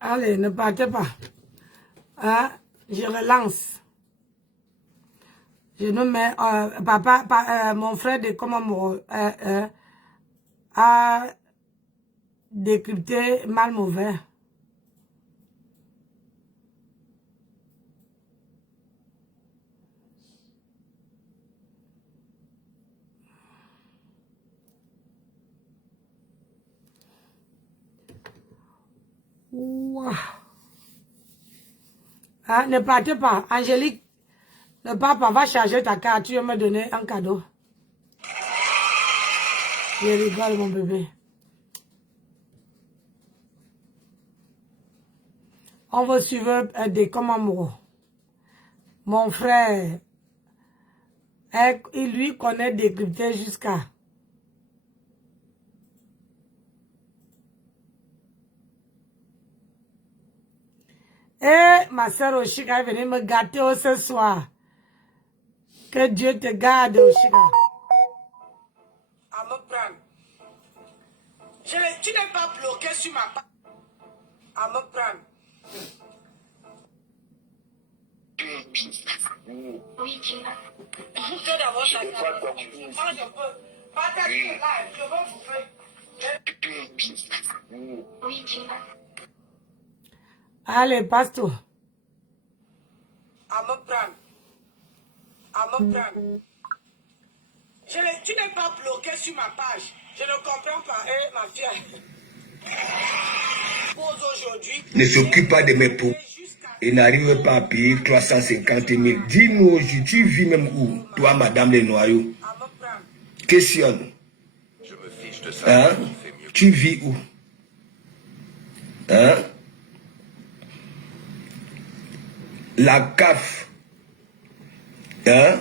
Allez, ne partez pas. Hein? Je relance. Je nous mets... mon frère de Komamoro a décrypté mal mauvais. Wow. Hein, ne partez pas. Angélique, le papa va charger ta carte. Tu vas me donner un cadeau. Je rigole, mon bébé. On va suivre des Komamoro. Mon frère, il lui connaît décrypter jusqu'à... Eh, ma soeur Oshika est venue me gâter ce soir. Que Dieu te garde, Oshika. À me prendre. Tu n'es pas bloqué sur ma page. À me prendre. Oui, tu m'as. Tout d'abord, ça moi, je peux. Partager le live, je vais vous faire. Oui, tu m'as. Allez, passe-toi. À me prendre. À me prendre. Tu n'es pas bloqué sur ma page. Je ne comprends pas, ma fille. Pose aujourd'hui. Ne s'occupe pas de mes pots. Et n'arrive pas à payer 350 000. Dis-nous aujourd'hui, tu vis même où, toi, madame les noyaux? Questionne. Je me fiche de ça. Hein? Tu vis où? Hein? La CAF, hein?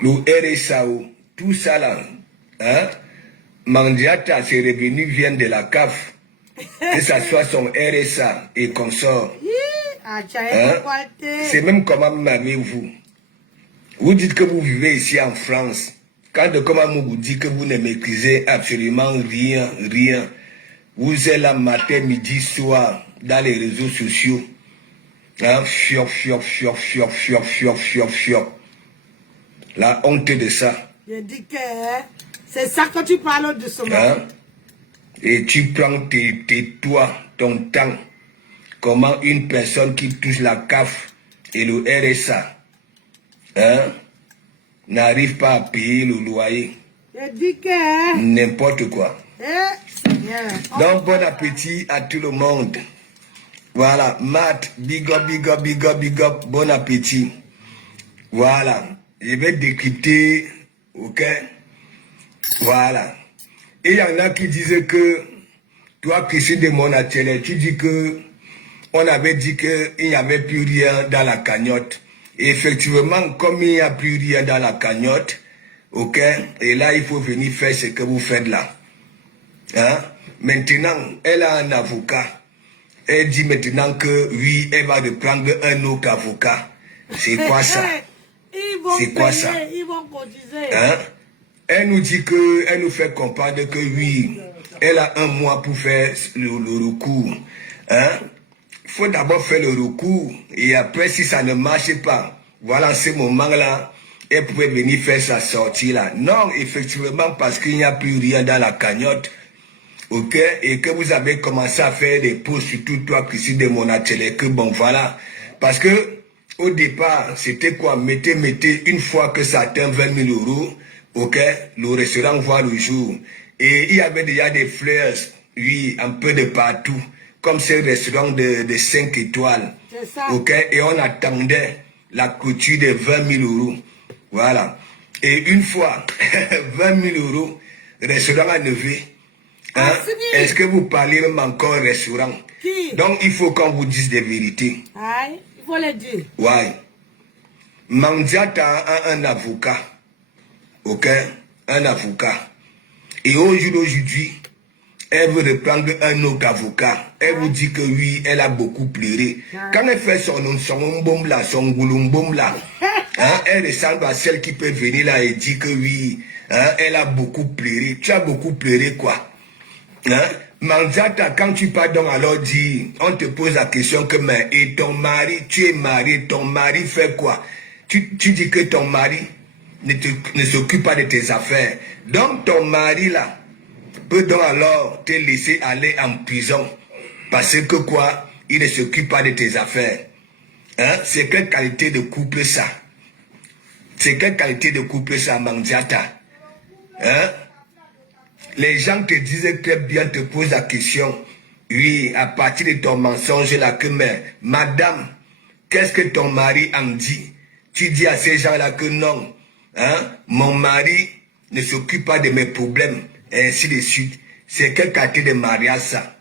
Le RSAO, tout ça là, hein? Mandiata, ses revenus viennent de la CAF, que ça soit son RSA et consort. Hein? C'est même comment m'avez-vous? Vous dites que vous vivez ici en France. Quand de comment vous dites que vous ne maîtrisez absolument rien. Vous êtes là matin, midi, soir, dans les réseaux sociaux. Hein? Fior. La honte de ça. Je dis que c'est ça que tu parles de ce moment. Hein? Et tu prends toi, ton temps. Comment une personne qui touche la CAF et le RSA, hein, n'arrive pas à payer le loyer. Je dis que... N'importe quoi. Donc, bon appétit à tout le monde. Voilà, Matt, big up, bon appétit. Voilà, je vais décrypter, ok? Voilà. Et il y en a qui disaient que, toi, Christine de Monatele, tu dis que, on avait dit qu'il n'y avait plus rien dans la cagnotte. Et effectivement, comme il n'y a plus rien dans la cagnotte, ok? Et là, il faut venir faire ce que vous faites là. Hein? Maintenant, elle a un avocat. Elle dit maintenant que oui, elle va reprendre un autre avocat. C'est quoi ça? C'est quoi ça? Ils vont cotiser. Hein? Elle nous dit que, elle nous fait comprendre que oui, elle a un mois pour faire le recours. Hein? Il faut d'abord faire le recours et après, si ça ne marche pas, voilà, en ce moment-là, elle pouvait venir faire sa sortie là. Non, effectivement, parce qu'il n'y a plus rien dans la cagnotte. Ok, et que vous avez commencé à faire des posts, surtout toi, Christine de Monatele, que bon, voilà. Parce que, au départ, c'était quoi? Mettez, une fois que ça atteint 20 000 euros, ok, le restaurant voit le jour. Et il y avait déjà des fleurs, oui, un peu de partout, comme ce restaurant de 5 étoiles. C'est ça. Ok, et on attendait la couture de 20 000 euros. Voilà. Et une fois, 20 000 euros, restaurant à Nevé. Hein? Est-ce que vous parlez même encore au restaurant? Qui? Donc, il faut qu'on vous dise des vérités. Aïe, il faut le dire. Ouais. Mandiata a un avocat. Ok? Un avocat. Et aujourd'hui, elle veut reprendre un autre avocat. Elle vous dit que oui, elle a beaucoup pleuré. Quand elle fait son bombe là, son goulum là, hein, elle ressemble à celle qui peut venir là et dire que oui, Hein? Elle a beaucoup pleuré. Tu as beaucoup pleuré quoi? Hein? Manzata, quand tu pardonnes, alors dis, on te pose la question que, mais, et ton mari, tu es marié, ton mari fait quoi? Tu dis que ton mari ne s'occupe pas de tes affaires. Donc ton mari là, peut donc alors te laisser aller en prison. Parce que quoi? Il ne s'occupe pas de tes affaires. Hein? C'est quelle qualité de couple ça? C'est quelle qualité de couple ça, Manzata? Hein? Les gens te disent très bien, te posent la question. Oui, à partir de ton mensonge là, que mais, madame, qu'est-ce que ton mari en dit? Tu dis à ces gens-là que non. Hein? Mon mari ne s'occupe pas de mes problèmes, et ainsi de suite. C'est quelle qualité de mariage ça?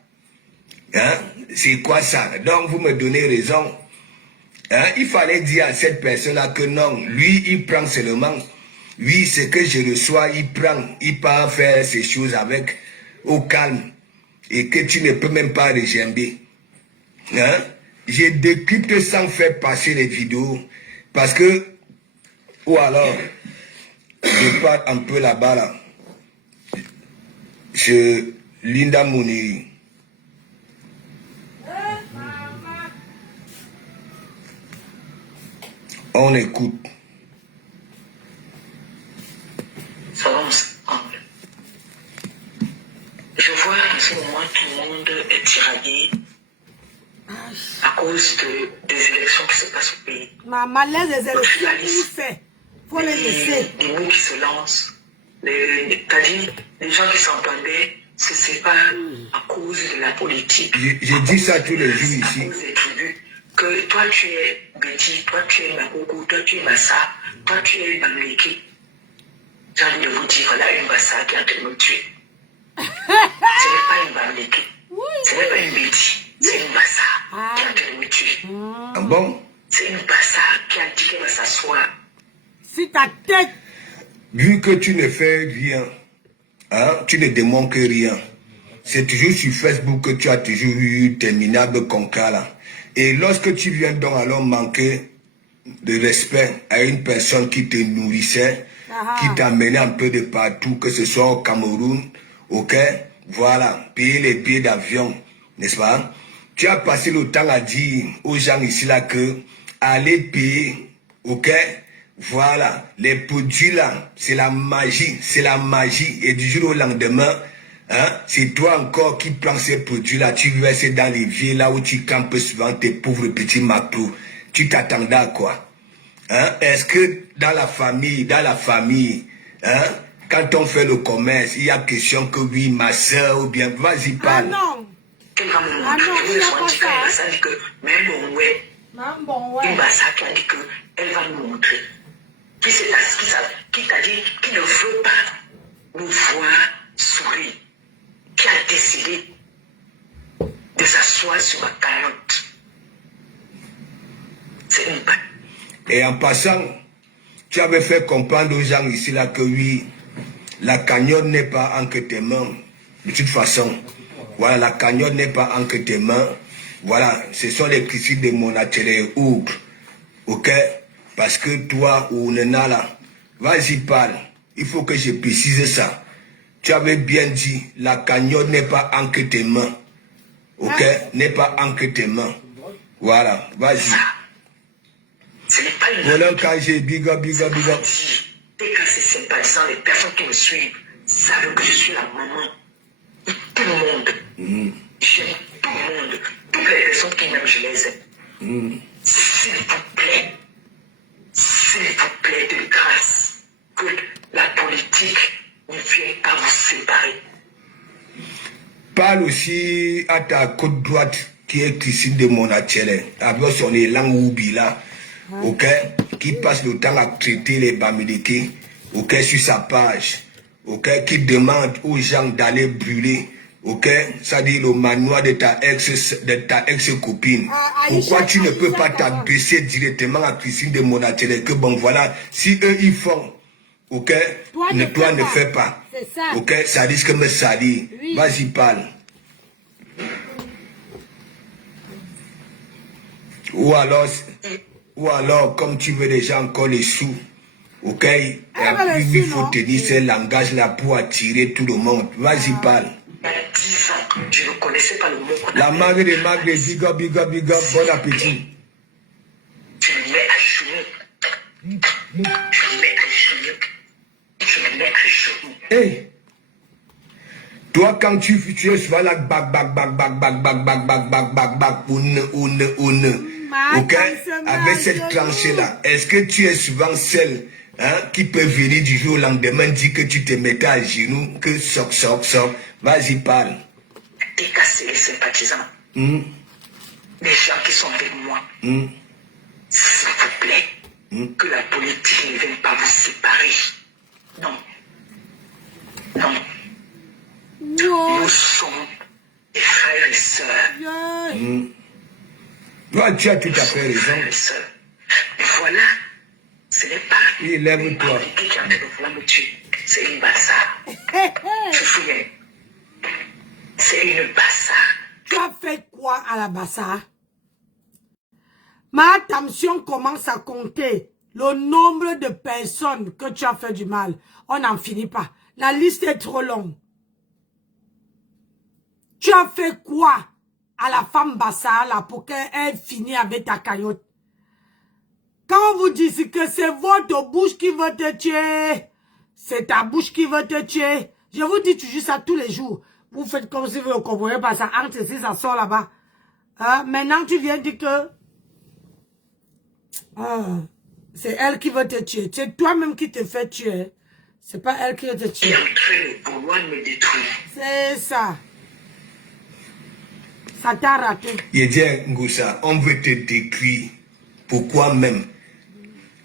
Hein? C'est quoi ça? Donc vous me donnez raison. Hein? Il fallait dire à cette personne-là que non, lui, il prend seulement. Oui, ce que je reçois, il prend, il part faire ces choses avec, au calme. Et que tu ne peux même pas rejamber. Hein? Je décrypte sans faire passer les vidéos. Parce que, ou alors, je parle un peu là-bas là. Je, Linda Mouniri. On écoute. Soyons ensemble. Je vois en ce moment tout le monde est tiraillé à cause des élections qui se passent au pays. Maman, les élections, il fait. Faut les laisser. Des mots qui se lancent. C'est-à-dire, les gens qui s'entendaient se séparent à cause de la politique. Je dis ça tous les jours ici. À cause des tribus. Que toi tu es Betty, toi tu es Magogo, toi tu es Massa, toi tu es Bamleki. J'ai envie de vous dire, voilà une Massa qui est en train de me tuer. Ce n'est pas une Bamleki. Ce n'est pas une Betty. C'est une Massa qui est en train de me tuer. Ah bon? C'est une Massa qui a dit qu'elle va s'asseoir. Si ta tête. Vu que tu ne fais rien, hein, tu ne démontres rien. C'est toujours sur Facebook que tu as toujours eu tes minables concas là. Et lorsque tu viens donc alors manquer de respect à une personne qui te nourrissait, qui t'amenait un peu de partout, que ce soit au Cameroun, ok, voilà, payer les billets d'avion, n'est-ce pas? Tu as passé le temps à dire aux gens ici là que allez payer, ok, voilà, les produits là, c'est la magie, et du jour au lendemain, hein, c'est toi encore qui prends ces produits-là, tu verses dans les vies là où tu campes souvent tes pauvres petits macros. Tu t'attendais à quoi? Hein? Est-ce que dans la famille, hein, quand on fait le commerce, il y a question que oui, ma soeur ou bien, vas-y, parle. Ah non. Elle va me montrer. Je vous ai dit que ça dit que même bon ouais. Une Massa qui a dit qu'elle va nous montrer. Qui t'a dit qu'il ne veut pas nous voir sourire. Qui a décidé de s'asseoir sur ma cagnotte. C'est une balle. Et en passant, tu avais fait comprendre aux gens ici là que oui, la cagnotte n'est pas entre tes mains. De toute façon, voilà, la cagnotte n'est pas entre tes mains. Voilà, ce sont les critiques de mon atelier Ougre. Ok? Parce que toi, ou Nena là, vas-y parle. Il faut que je précise ça. Tu avais bien dit, la cagnotte n'est pas entre tes mains. Ok? N'est pas entre tes mains. Voilà, vas-y. Ce n'est pas une Voilà, quand j'ai big up. Et quand c'est sympathisant, les personnes qui me suivent savent que je suis la maman de tout le monde. J'aime tout le monde. Toutes les personnes qui m'aiment, je les aime. S'il vous plaît, de grâce, que la politique ne vienne pas vous séparer. Parle aussi à ta côte droite qui est Christine de Monachele, avec son élan Oubi là, ok, qui passe le temps à traiter les Bamileke, ok, sur sa page, ok, qui demande aux gens d'aller brûler, ok, ça dit le manoir de ta ex-copine. Pourquoi tu ne peux pas t'adresser directement à Christine de Monachele que bon voilà, si eux ils font, ok, toi ne fais pas. Ça. Ok, ça risque de me salir. Oui. Vas-y, parle. Ou alors, comme tu veux déjà encore les sous, Ok? Il faut tenir ce langage-là pour attirer tout le monde. Vas-y, parle. Il y a 10 ans, je ne connaissais pas le mot qu'on La appelle. magre, big up, big up, big up, bon appétit. Je me mets à genoux. Je me mets à genoux. Je me mets à genoux. Hey! Toi, quand tu es souvent là, bac, ok? Avec cette tranchée-là, est-ce que tu es souvent celle qui peut venir du jour au lendemain dire que tu te mettais à genoux, que soc. Vas-y, parle. Décasser les sympathisants. Les gens qui sont avec moi. S'il vous plaît, que la politique ne vienne pas vous séparer. Non. Non. Nous sommes des frères et sœurs. Ouais, tu as tout à fait raison. Frères et sœurs. Et voilà, ce n'est pas Oui, lève-toi. qui est en train de vouloir me tuer. C'est une bassard. Je souviens. C'est une bassard. Tu as fait quoi à la bassard? Ma attention commence à compter le nombre de personnes que tu as fait du mal. On n'en finit pas. La liste est trop longue. Tu as fait quoi à la femme bassard là pour qu'elle finisse avec ta caillotte? Quand vous dites que c'est votre bouche qui veut te tuer, c'est ta bouche qui veut te tuer. Je vous dis toujours ça tous les jours. Vous faites comme si vous ne comprenez pas ça. Entre si ça sort là-bas. Maintenant, tu viens dire que c'est elle qui veut te tuer. C'est toi-même qui te fait tuer. C'est pas elle qui veut te tuer. Qui est en train de vouloir me détruire. C'est ça. Ça t'a raté. Il dit, Ngoussa, on veut te détruire. Pourquoi même?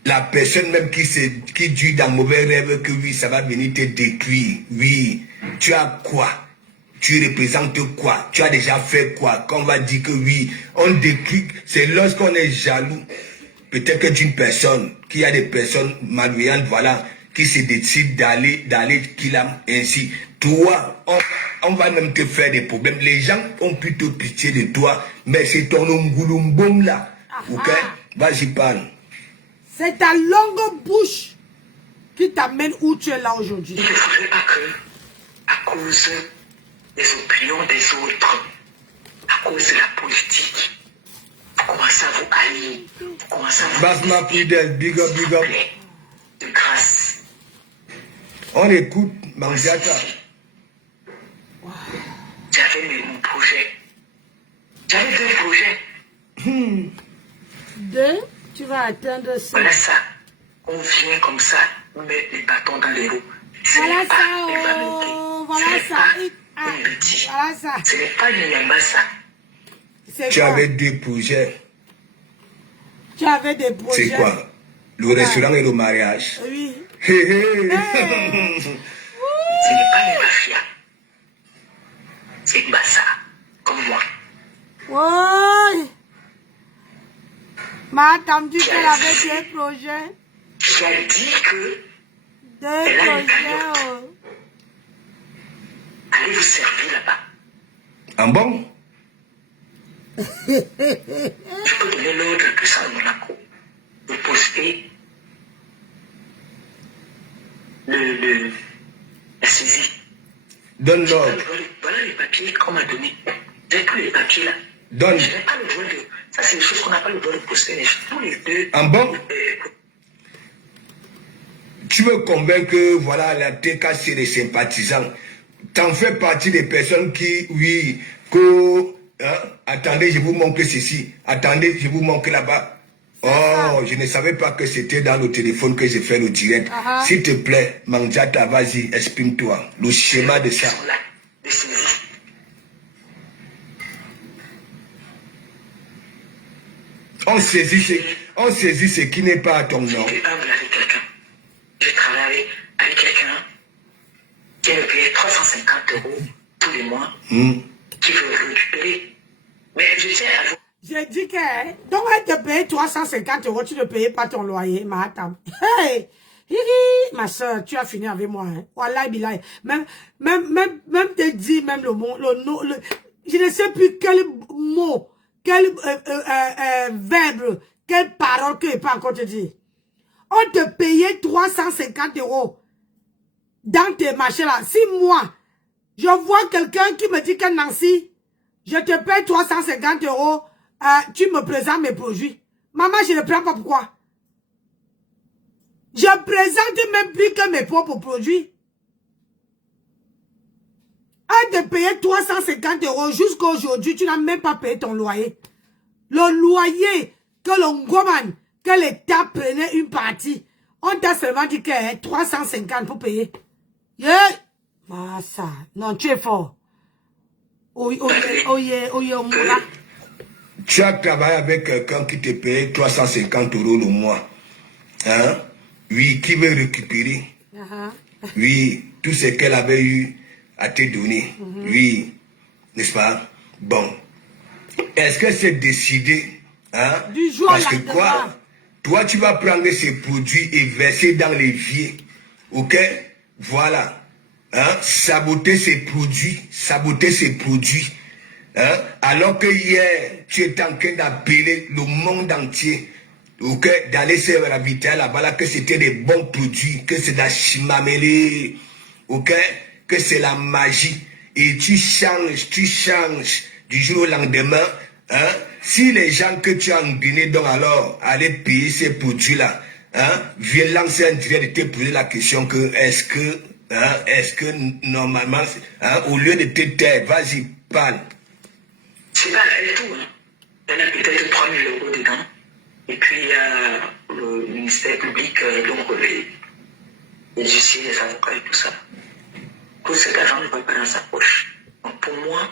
La personne même qui dit dans mauvais rêve que oui, ça va venir te détruire. Oui. Tu as quoi? Tu représentes quoi? Tu as déjà fait quoi? Qu'on va dire que oui, on détruit. C'est lorsqu'on est jaloux. Peut-être que d'une personne, qu'il y a des personnes malveillantes, voilà, qui se décident d'aller killer ainsi. Toi, on va même te faire des problèmes. Les gens ont plutôt pitié de toi, mais c'est ton ongouloumboum là. Ok? Vas-y, parle. C'est ta longue bouche qui t'amène où tu es là aujourd'hui. Il ne faudrait pas que, à cause des opinions des autres, à cause de la politique, vous commencez à vous haïr, vous commencez à vous... Basma Prudel, big up, big up. De grâce. On écoute Mangiata. J'avais mon projet. J'avais 2 projets. 2, tu vas atteindre ça. Voilà ça. On vient comme ça, mettre les bâtons dans les roues. Voilà ça, voilà ça. Voilà ça. Ce n'est pas une yambassa. Tu avais 2 projets. Tu avais des projets. C'est quoi? Le restaurant et le mariage. Oui. Ce n'est pas une mafia. C'est une bassa, comme moi. Oui. M'a attendu qu'elle avait 2 projets. Qui a dit que 2 elle a une projets. cagnotte. Allez vous servir là-bas. En bon? Je peux donner l'ordre que ça à Monaco. De poster la saisie. Donne l'ordre. Voilà les papiers qu'on m'a donné. J'ai pris les papiers là. Donne. Je n'ai pas le droit de... Ça, c'est des choses qu'on n'a pas le droit de poster. Tous les 2... En bon? Tu me convaincs que, voilà, la TK, c'est des sympathisants. T'en fais partie des personnes qui, oui, que... attendez, je vous montre ceci. Attendez, je vous montre là-bas. Oh, je ne savais pas que c'était dans le téléphone que j'ai fait le direct. S'il te plaît, Mangiata, vas-y, exprime-toi. Le schéma de ça. On saisit ce qui n'est pas à ton nom. J'étais humble avec quelqu'un. J'ai travaillé avec quelqu'un qui me payait 350 € tous les mois, qui veut récupérer. Mais je tiens à vous... J'ai dit que, donc elle te paye 350 €, tu ne payais pas ton loyer, ma tante. Hey! Ma soeur, tu as fini avec moi, hein. Wallah, billah. Même te dit, même le mot, je ne sais plus quel mot, quel verbe, quelle parole que je peux encore te dire. On te payait 350 € dans tes machins là. Si moi, je vois quelqu'un qui me dit que Nancy, je te paye 350 €, tu me présentes mes produits. Maman, je ne prends pas pourquoi. Je présente même plus que mes propres produits. On te payait 350 € jusqu'à aujourd'hui, tu n'as même pas payé ton loyer. Le loyer que le Ngoman, que l'État prenait une partie, on t'a seulement dit que 350 pour payer. Yeah. Ah, ça. Non, tu es fort. Tu as travaillé avec quelqu'un qui te paye 350 € le mois. Hein? Oui, qui veut récupérer. Oui, tout ce qu'elle avait eu à te donner. Oui, n'est-ce pas? Bon. Est-ce que c'est décidé? Hein? Du jour Parce au que lendemain. quoi? Toi, tu vas prendre ces produits et verser dans l'évier. Ok? Voilà. Hein? Saboter ces produits. Saboter ces produits. Hein? Alors que hier, tu étais en train d'appeler le monde entier. Ok? D'aller se ravitailler là-bas, là, que c'était des bons produits, que c'est de la chimamélé. Ok? Que c'est la magie. Et tu changes du jour au lendemain. Hein? Si les gens que tu as engrenés, donc alors, aller payer ces produits-là, hein, viens lancer un direct et te poser la question que, est-ce que normalement, hein, au lieu de te taire, vas-y, parle. C'est pas elle tout. Hein. Elle a peut-être 3 000 € dedans. Et puis, il y a le ministère public, donc les huissiers, les avocats et tout ça. Tout cet argent ne va pas dans sa poche. Donc, pour moi,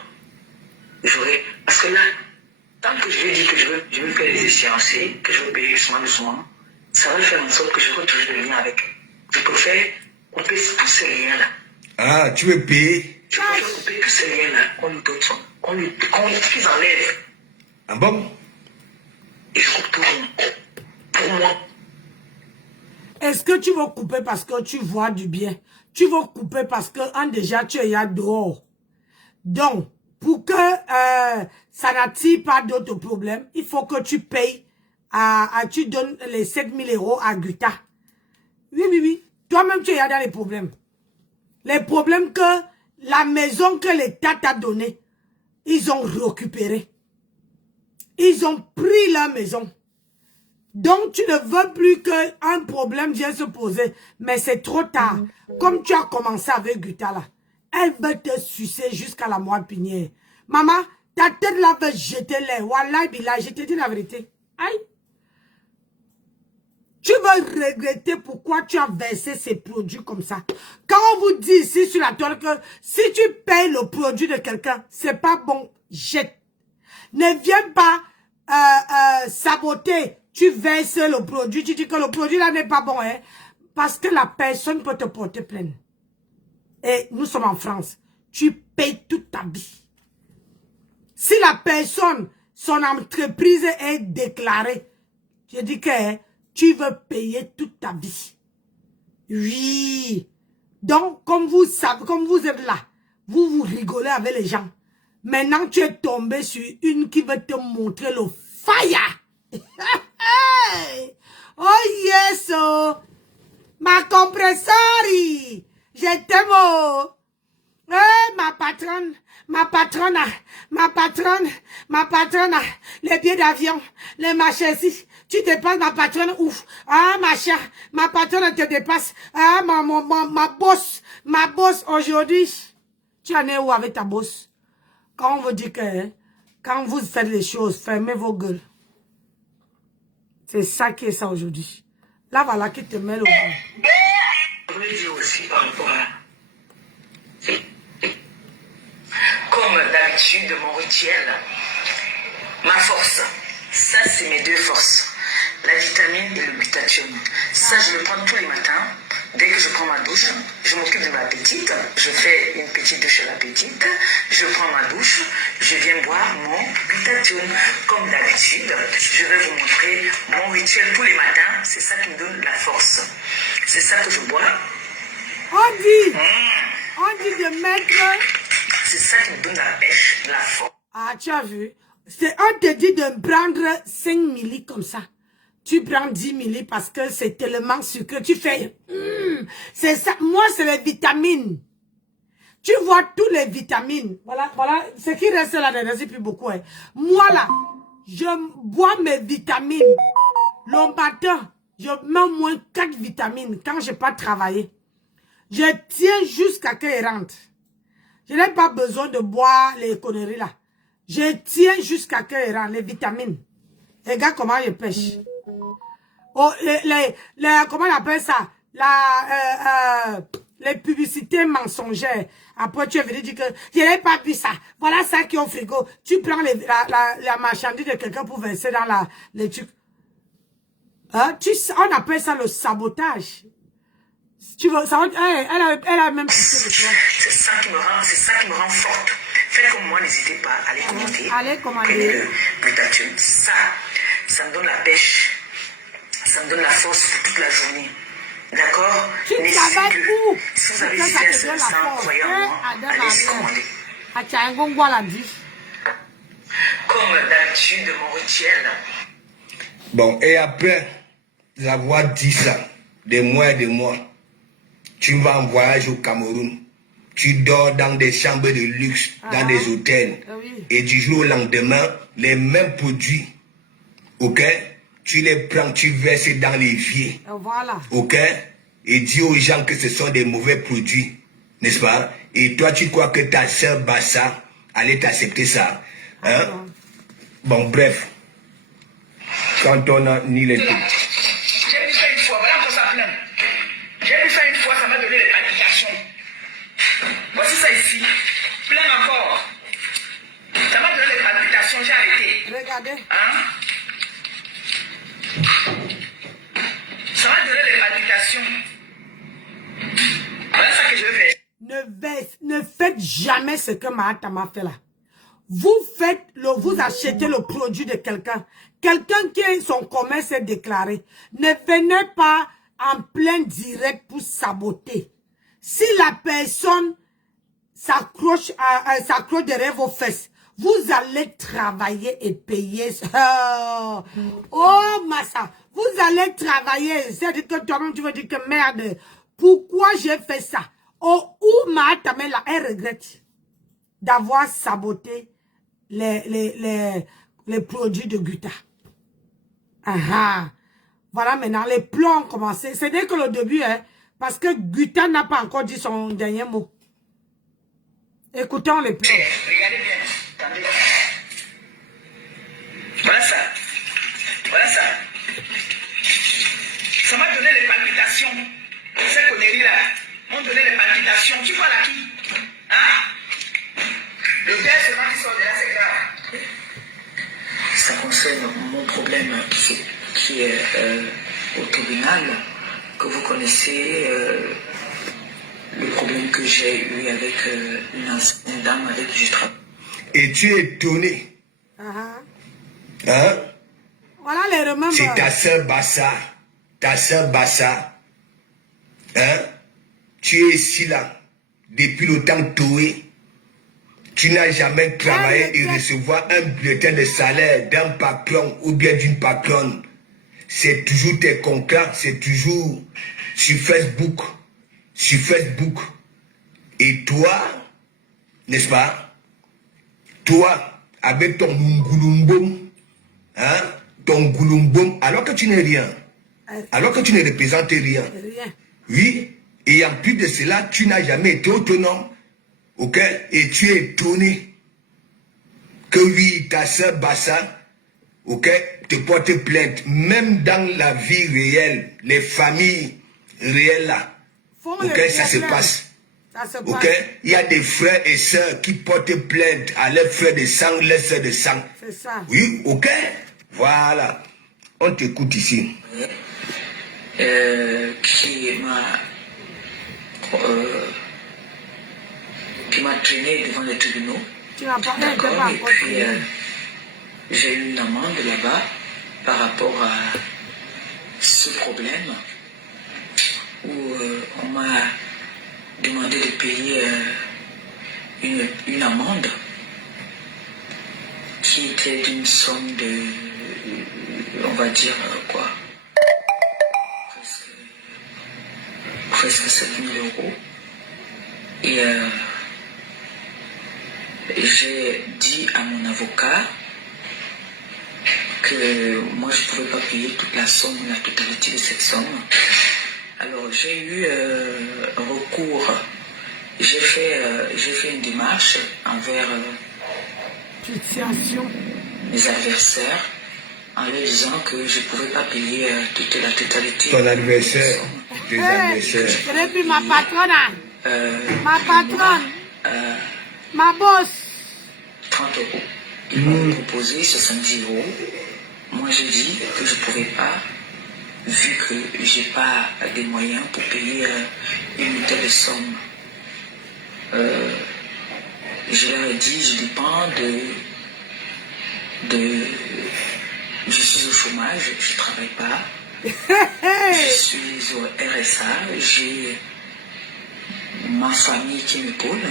parce que là, tant que je lui ai dit que je veux faire les échéanciers, que je veux payer doucement, ça va faire en sorte que je retrouve le lien avec elle. Je préfère couper tous ces liens-là. Ah, tu veux payer? Je préfère couper tous ces liens-là, qu'on lui donne son, qu'ils enlèvent. Ah bon? Et je coupe tout le monde. Pour moi. Est-ce que tu veux couper parce que tu vois du bien? Tu veux couper parce que déjà tu es là dehors. Donc, pour que ça n'attire pas d'autres problèmes, il faut que tu payes, tu donnes les 7 000 € à Guta. Oui. Toi-même, tu es là dans les problèmes. Les problèmes que la maison que l'État t'a donnée, ils ont récupéré. Ils ont pris la maison. Donc, tu ne veux plus qu'un problème vienne se poser. Mais c'est trop tard. Comme tu as commencé avec Guta là, elle veut te sucer jusqu'à la moelle pinière. Maman, ta tête là veut jeter l'air. Wallah, billah, je te dis la vérité. Aïe. Tu vas regretter pourquoi tu as versé ces produits comme ça. Quand on vous dit ici sur la toile que si tu payes le produit de quelqu'un, c'est pas bon, jette. Ne viens pas saboter. Tu verses le produit, tu dis que le produit là n'est pas bon, hein, parce que la personne peut te porter plainte. Et nous sommes en France. Tu payes toute ta vie. Si la personne, son entreprise est déclarée, je dis que tu veux payer toute ta vie. Oui. Donc, comme vous savez, comme vous êtes là, vous rigolez avec les gens. Maintenant, tu es tombé sur une qui veut te montrer le fire. Oh yes, oh. Ma compressori. Je t'aime, oh. Ma patronne, les billets d'avion, les machins ici. Tu dépasses ma patronne, ouf. Ah, ma patronne te dépasse. Ah, ma boss aujourd'hui. Tu en es où avec ta boss? Quand on vous dit que, quand vous faites les choses, fermez vos gueules. C'est ça qui est ça aujourd'hui. Là, voilà qui te met au bout. Je voulais dire aussi par rapport à... Comme d'habitude, mon rituel, ma force, ça c'est mes deux forces, la vitamine et le glutathione. Ça je le prends tous les matins, dès que je prends ma douche, je m'occupe de ma petite, je fais une petite douche à la petite, je prends ma douche, je viens boire mon glutathione. Comme d'habitude, je vais vous montrer mon rituel tous les matins, c'est ça qui me donne la force. C'est ça que je bois. On dit de mettre... C'est ça qui me donne la pêche, la force. Ah, tu as vu? On te dit de prendre 5 milli comme ça. tu prends 10 milli parce que c'est tellement sucré. Tu fais, c'est ça. Moi, c'est les vitamines. Tu vois tous les vitamines. Voilà, voilà. Ce qui reste là, ne reste plus beaucoup. Hein. Moi, là, je bois mes vitamines. Le matin, je mets au moins 4 vitamines quand je n'ai pas travaillé. Je tiens jusqu'à qu'elle rentre. Je n'ai pas besoin de boire les conneries là. Je tiens jusqu'à qu'elle rentre, les vitamines. Regarde comment je pêche. Oh, comment on appelle ça? Les publicités mensongères. Après, tu es venu dire que je n'ai pas vu ça. Voilà ça qui est au frigo. Tu prends la marchandise de quelqu'un pour verser dans les trucs. Hein? On appelle ça le sabotage. Tu veux, ça, elle a même poussé le toit. C'est ça qui me rend forte. Faites comme moi, n'hésitez pas à aller commenter. Allez commander. Glutathione. Ça me donne la pêche. Ça me donne la force pour toute la journée. D'accord? Tu travailles où? Si vous avez fait ça, croyez en moi, allez commander. Comme d'habitude, mon rituel. Bon, et après avoir dit ça, des mois et des mois, tu vas en voyage au Cameroun. Tu dors dans des chambres de luxe, dans des hôtels. Oui. Et du jour au lendemain, les mêmes produits, ok? Tu les prends, tu verses dans l'évier. Voilà. Ok? Et dis aux gens que ce sont des mauvais produits. N'est-ce pas? Et toi, tu crois que ta sœur Bassa allait t'accepter ça. Hein? Bon, bref. Quand on a ni les... J'ai vu ça une fois, voilà pour ça plein. J'ai vu ça une fois, ça m'a donné des palpitations. Voici ça ici. Plein encore. Ça m'a donné des palpitations, j'ai arrêté. Regardez. Hein? Ça m'a donné des palpitations. Voilà ça que je veux faire. Ne faites jamais ce que Mahatma fait là. Vous achetez le produit de quelqu'un. Quelqu'un qui a son commerce est déclaré. Ne venez pas en plein direct pour saboter. Si la personne s'accroche derrière vos fesses, vous allez travailler et payer. Oh, Massa, vous allez travailler. C'est-à-dire que toi-même, tu vas dire que merde, pourquoi j'ai fait ça? Oh, où Mahatma, là, elle regrette d'avoir saboté les produits de Guta. Voilà, maintenant, les plans ont commencé. C'est dès que le début, hein, parce que Guta n'a pas encore dit son dernier mot. Écoutons les plans. Regardez bien. Attendez. Voilà ça. Voilà ça. Ça m'a donné les palpitations. Ces conneries-là m'ont donné les palpitations. Tu parles à qui? Hein? Le père seulement qui sort de là, c'est grave. Ça concerne mon problème qui est au tribunal, que vous connaissez, le problème que j'ai eu avec une ancienne dame avec qui je travaille. Et tu es étonné. Hein? Voilà les remembres. C'est ta sœur Bassa. Ta sœur Bassa. Hein? Tu es ici là. Depuis le temps Toé. Tu n'as jamais travaillé et recevoir un bulletin de salaire d'un patron ou bien d'une patronne. C'est toujours tes contrats, c'est toujours sur Facebook. Sur Facebook. Et toi, n'est-ce pas? Toi, avec ton goulumboum, hein? Ton goulumboum, alors que tu n'es rien. Alors que tu ne représentes rien. Oui. Et en plus de cela, tu n'as jamais été autonome. Ok? Et tu es étonné que oui, ta soeur Bassa, ok, te porte plainte. Même dans la vie réelle, les familles réelles là, ok, ça se passe. Ok? Il y a des frères et sœurs qui portent plainte à leurs frères de sang, leurs sœurs de sang. C'est ça. Oui, ok? Voilà. On t'écoute ici. Qui m'a traîné devant les tribunaux. Tu n'as pas et puis j'ai eu une amende là-bas par rapport à ce problème où on m'a demandé de payer une amende qui était d'une somme de, on va dire quoi, presque 7 000 euros. Et j'ai dit à mon avocat que moi je ne pouvais pas payer toute la somme, la totalité de cette somme. Alors j'ai eu un recours, j'ai fait une démarche envers mes adversaires en leur disant que je ne pouvais pas payer toute la totalité. Ton adversaire, tes adversaires. Et puis ma patronne, ma boss. 30 euros. Ils m'ont proposé 70 euros. Moi, j'ai dit que je ne pouvais pas, vu que je n'ai pas des moyens pour payer une telle somme. Je leur ai dit, je dépends je suis au chômage, je ne travaille pas. Je suis au RSA, j'ai ma famille qui m'épaule.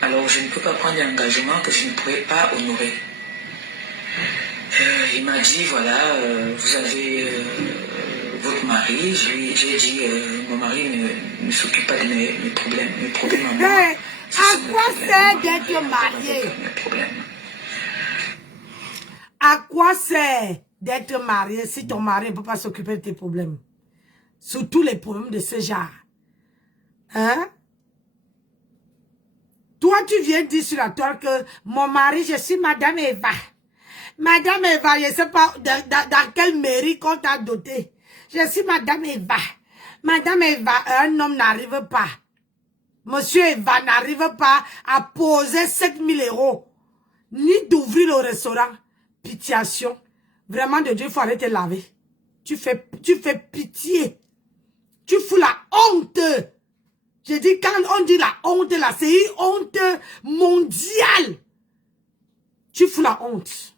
Alors je ne peux pas prendre l'engagement que je ne pourrais pas honorer. Il m'a dit, voilà, vous avez votre mari. J'ai dit, mon mari ne s'occupe pas de mes problèmes. Mes problèmes à moi. À quoi sert d'être marié? À quoi sert d'être marié si ton mari ne peut pas s'occuper de tes problèmes? Surtout les problèmes de ce genre. Hein? Toi, tu viens dire sur la toile que mon mari, je suis Madame Eva. Madame Eva, je ne sais pas dans quelle mairie qu'on t'a doté. Je suis Madame Eva. Madame Eva, un homme n'arrive pas. Monsieur Eva n'arrive pas à poser 7 000 euros. Ni d'ouvrir le restaurant. Pitiation. Vraiment de Dieu, il faut arrêter de laver. Tu fais pitié. Tu fous la honte. Je dis, quand on dit la honte là, c'est une honte mondiale. Tu fous la honte.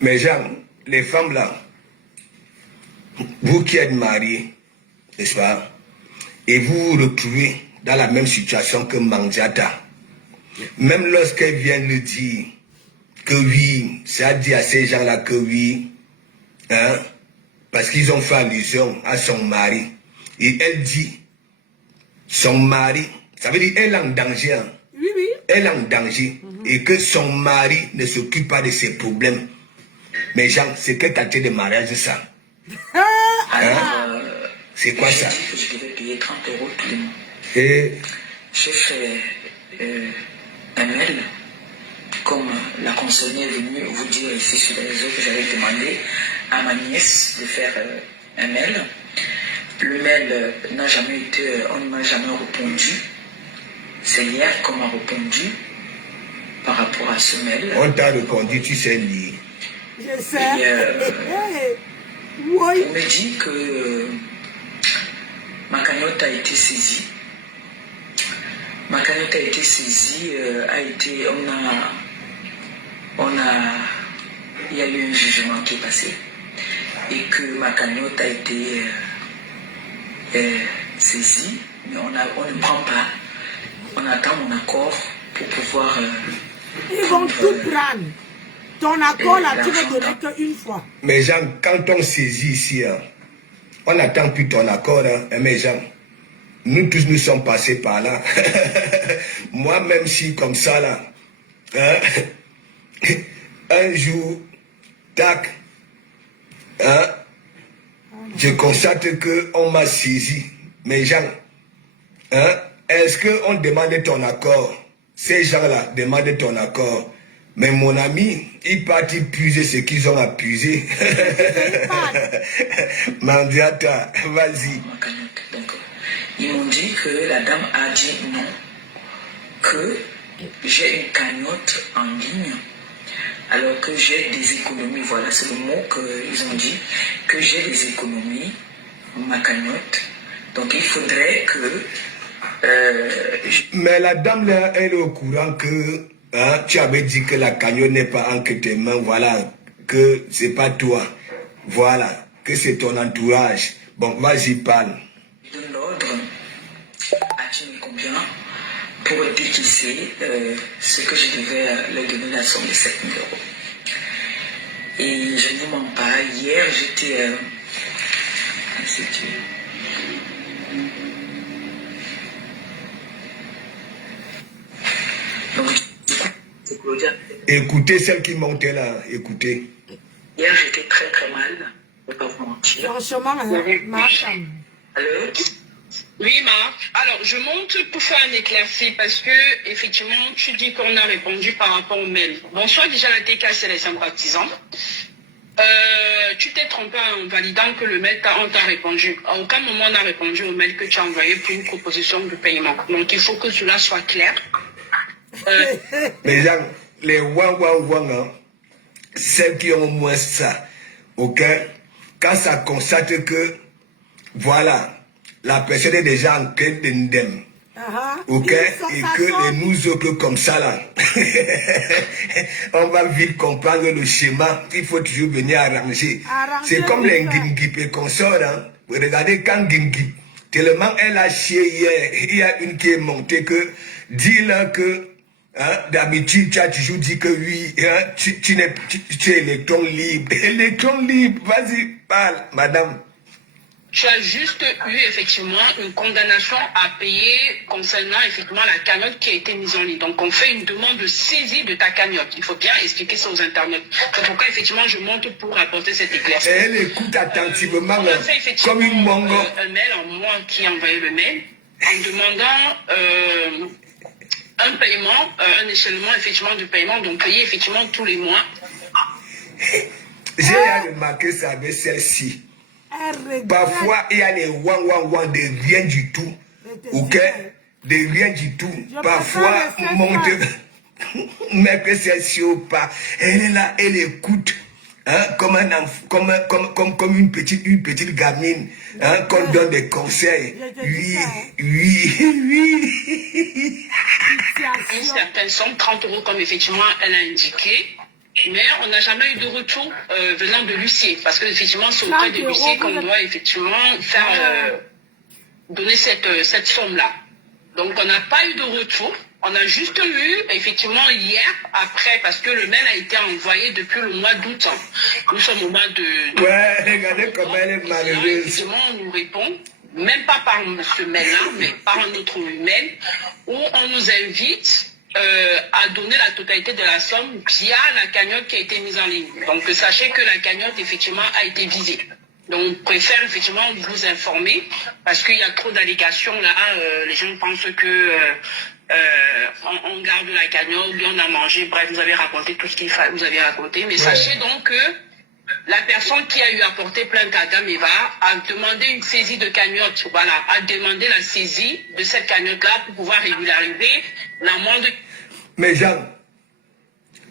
Mais Jean, les femmes là, vous qui êtes mariés, n'est-ce pas, et vous vous retrouvez dans la même situation que Mandiata, même lorsqu'elle vient le dire que oui, ça dit à ces gens-là que oui, hein, parce qu'ils ont fait allusion à son mari, et elle dit, son mari, ça veut dire elle est en danger, hein. Oui, oui. Elle est en danger, et que son mari ne s'occupe pas de ses problèmes. Mais Jean, c'est quel quartier de mariage ça? Hein? C'est quoi ça? Je devais payer 30 euros tous les mois. Et j'ai fait un mail, comme la concernée est venue vous dire ici sur les réseaux que j'avais demandé à ma nièce de faire un mail. Le mail n'a jamais été, on ne m'a jamais répondu. C'est hier qu'on m'a répondu par rapport à ce mail. On t'a répondu, tu sais lire. Je sais. On me dit que ma cagnotte a été saisie. Ma cagnotte a été saisie, il y a eu un jugement qui est passé et que ma cagnotte a été saisie, mais on ne prend pas. On attend mon accord pour pouvoir... Ils vont tout prendre. Ton accord là, tu ne donner qu'une fois. Mais Jean, quand on saisit ici, hein, on n'attend plus ton accord. Hein, mais Jean, nous tous nous sommes passés par là. Moi-même, si comme ça là, hein, un jour, tac, hein, je constate qu'on m'a saisi. Mais Jean, hein, est-ce qu'on demande ton accord? Ces gens-là demandent ton accord. Mais mon ami, ils partent puiser ce qu'ils ont à puiser. Mandiata, vas-y. Donc, ils m'ont dit que la dame a dit non, que j'ai une cagnotte en ligne, alors que j'ai des économies. Voilà, c'est le mot qu'ils ont dit, que j'ai des économies, ma cagnotte. Donc, il faudrait que... Mais la dame là, elle est au courant que hein, tu avais dit que la cagnotte n'est pas entre tes mains, voilà, que c'est pas toi, voilà, que c'est ton entourage. Bon, vas-y, parle. Je donne l'ordre à qui me convient pour décaisser ce que je devais leur donner, la somme de 7 000 euros. Et je ne vous mens pas, hier j'étais effectivement. Donc, c'est Claudia. Écoutez celle qui montait là, écoutez. Hier, j'étais très très mal, je ne vais pas vous mentir. Franchement, Marc. Allô? Oui, Marc. Alors, je monte pour faire un éclairci parce que, effectivement, tu dis qu'on a répondu par rapport au mail. Bonsoir, déjà la TK, c'est les sympathisants. Tu t'es trompé en validant que le mail, on t'a répondu. À aucun moment, on a répondu au mail que tu as envoyé pour une proposition de paiement. Donc, il faut que cela soit clair. Les gens, les wang, hein, celles qui ont au moins ça, ok, quand ça constate que, voilà, la personne est déjà en quête d'indemne, ok, et que les nous autres comme ça là, on va vite comprendre le schéma, il faut toujours venir arranger. C'est comme les Ngimgip et consorts, hein. Regardez quand Ngimgip, tellement elle a chié hier, il y a une qui est montée que, dis-leur que, hein, d'habitude, tu as toujours dit que oui, hein, tu es électron libre. Électron libre, vas-y, parle, madame. Tu as juste eu effectivement une condamnation à payer concernant effectivement la cagnotte qui a été mise en ligne. Donc on fait une demande de saisie de ta cagnotte. Il faut bien expliquer ça aux internautes. C'est pourquoi effectivement je monte pour apporter cette éclaircissement. Elle écoute attentivement, comme une mongo. Un mail en moi qui a envoyé le mail en demandant un paiement, un échelonnement effectivement de paiement, donc payer effectivement tous les mois. J'ai remarqué ça avec celle-ci. Parfois, il y a les wang de rien du tout. Ok? De rien du tout. Parfois, mais que celle-ci ou pas, elle est là, elle écoute. Hein, comme une petite gamine, hein, qu'on donne des conseils. Oui. Certaines sommes, 30 € comme effectivement elle a indiqué. Mais on n'a jamais eu de retour venant de l'huissier. Parce que effectivement, c'est auprès de l'huissier qu'on doit effectivement faire donner cette somme-là. Donc on n'a pas eu de retour. On a juste eu, effectivement, hier, après, parce que le mail a été envoyé depuis le mois d'août. Nous sommes au mois de... Ouais, regardez comment elle est malheureuse. Effectivement, on nous répond, même pas par ce mail-là, mais par un autre mail, où on nous invite à donner la totalité de la somme via la cagnotte qui a été mise en ligne. Donc, sachez que la cagnotte, effectivement, a été visée. Donc, on préfère effectivement vous informer, parce qu'il y a trop d'allégations là. Les gens pensent que... on garde la cagnotte, on a mangé, bref, vous avez raconté tout ce qu'il fallait, vous avez raconté. Mais sachez donc que la personne qui a eu à porter plainte à Dame Eva a demandé une saisie de cagnotte, voilà, a demandé la saisie de cette cagnotte-là pour pouvoir régulariser l'amende. Mais Jean,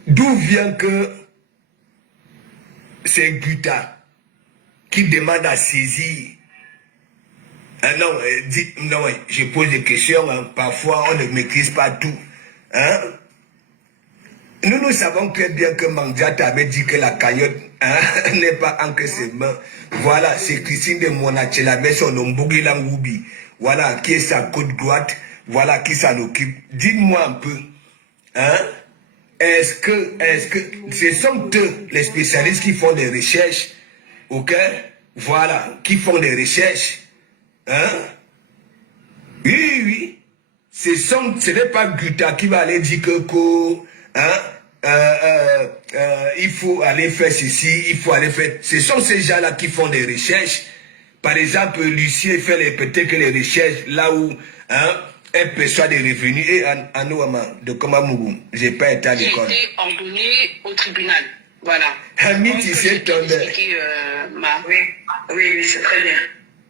d'où vient que c'est Guta qui demande à saisir? Non, non, je pose des questions, hein. Parfois on ne maîtrise pas tout. Hein? Nous savons très bien que Mandiat avait dit que la cagnotte, hein, n'est pas entre ses mains. Voilà, c'est Christine de Monache, avec son nom Bougilan-Woubi. Voilà, qui est sa côte droite, voilà, qui s'en occupe. Dites-moi un peu, hein? Est-ce que ce sont eux, les spécialistes qui font des recherches, ok? Voilà, qui font des recherches. Hein? Oui. Ce n'est pas Guta qui va aller dire que il faut aller faire ceci, il faut aller faire... Ce sont ces gens-là qui font des recherches. Par exemple, Lucie fait peut-être que les recherches là où, hein, elle perçoit des revenus. Et Anouama, de Komamougou, j'ai pas été à l'école. J'ai été ordonné au tribunal. Voilà. Ami, tu sais, Oui, c'est très bien.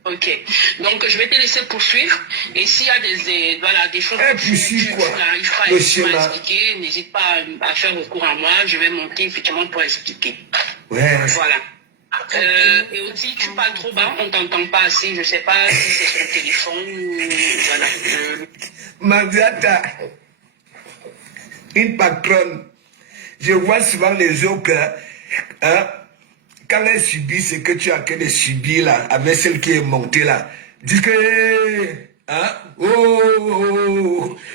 Ok, donc je vais te laisser poursuivre et s'il y a des choses que tu n'arrives pas à expliquer, n'hésite pas à faire recours à moi, je vais monter effectivement pour expliquer. Ouais. Voilà. Et aussi, tu parles trop bas, on t'entend pas assez, je sais pas si c'est sur le téléphone, voilà. Mandiata, une patronne, je vois souvent les autres, hein, quand elle subit ce que tu es en train de subir là, avec celle qui est montée là, dis que, hein,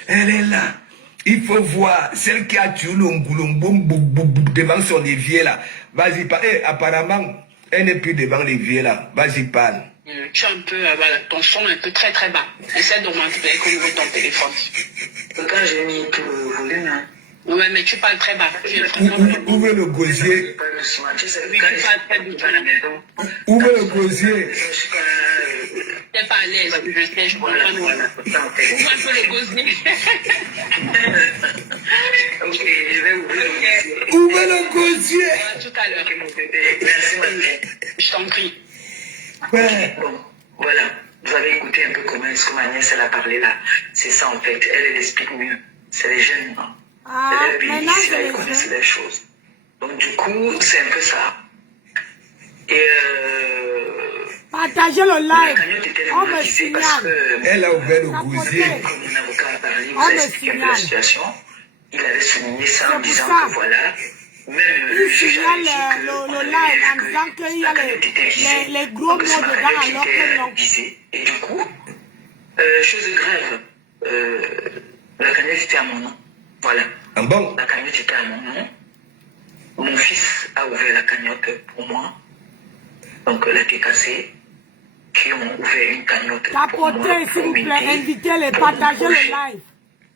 elle est là. Il faut voir celle qui a tué devant son évier là. Vas-y, parle. Apparemment, elle n'est plus devant l'évier là. Vas-y, parle. Tu es un peu, voilà, ton son est un peu très très bas. Essaie d'augmenter au niveau de ton téléphone. Quand j'ai mis tout le volume, hein. Ouais, mais tu parles très bas. Ouvrez le gosier. Oui, tu parles très bas. Ouvrez le gosier. Tu n'es pas à l'aise, je sais, je comprends. Ouvre un peu le gosier. Ok, je vais ouvrir le gosier. Ouvrez le gosier. Tout à l'heure. Merci, ma belle. Je t'en prie. Ouais. Bon, voilà. Vous avez écouté un peu comment est-ce que ma nièce, elle a parlé là. C'est ça, en fait. Elle explique mieux. C'est les jeunes, non? Ah, C'est maintenant, ici, là, c'est ils les connaissent jeunes. les choses. Donc, du coup, c'est un peu ça. Et Partagez le la live. cagnotte était On me démonétisée parce signale. que Elle a ouvert le Tapotez. gosier. comme mon avocat a parlé, On vous a me expliqué un peu la signale. situation. Il avait souligné ça C'est en pour disant ça. que voilà, même le Il juge signale avait dit que le on avait live en vu disant que qu'il y la a cagnotte était visée. les gros mots Donc, c'est ma dedans cagnotte alors qui que était non. visée. Et du coup, chose grave, la cagnotte était à mon nom. Voilà. Ah bon? La cagnotte était à mon nom. Mon fils a ouvert la cagnotte pour moi. Donc, la TKC, qui ont ouvert une cagnotte pour moi. Tapotez, s'il vous pour plaît. m'aider Invitez-les. dans mon Partagez le projet. live.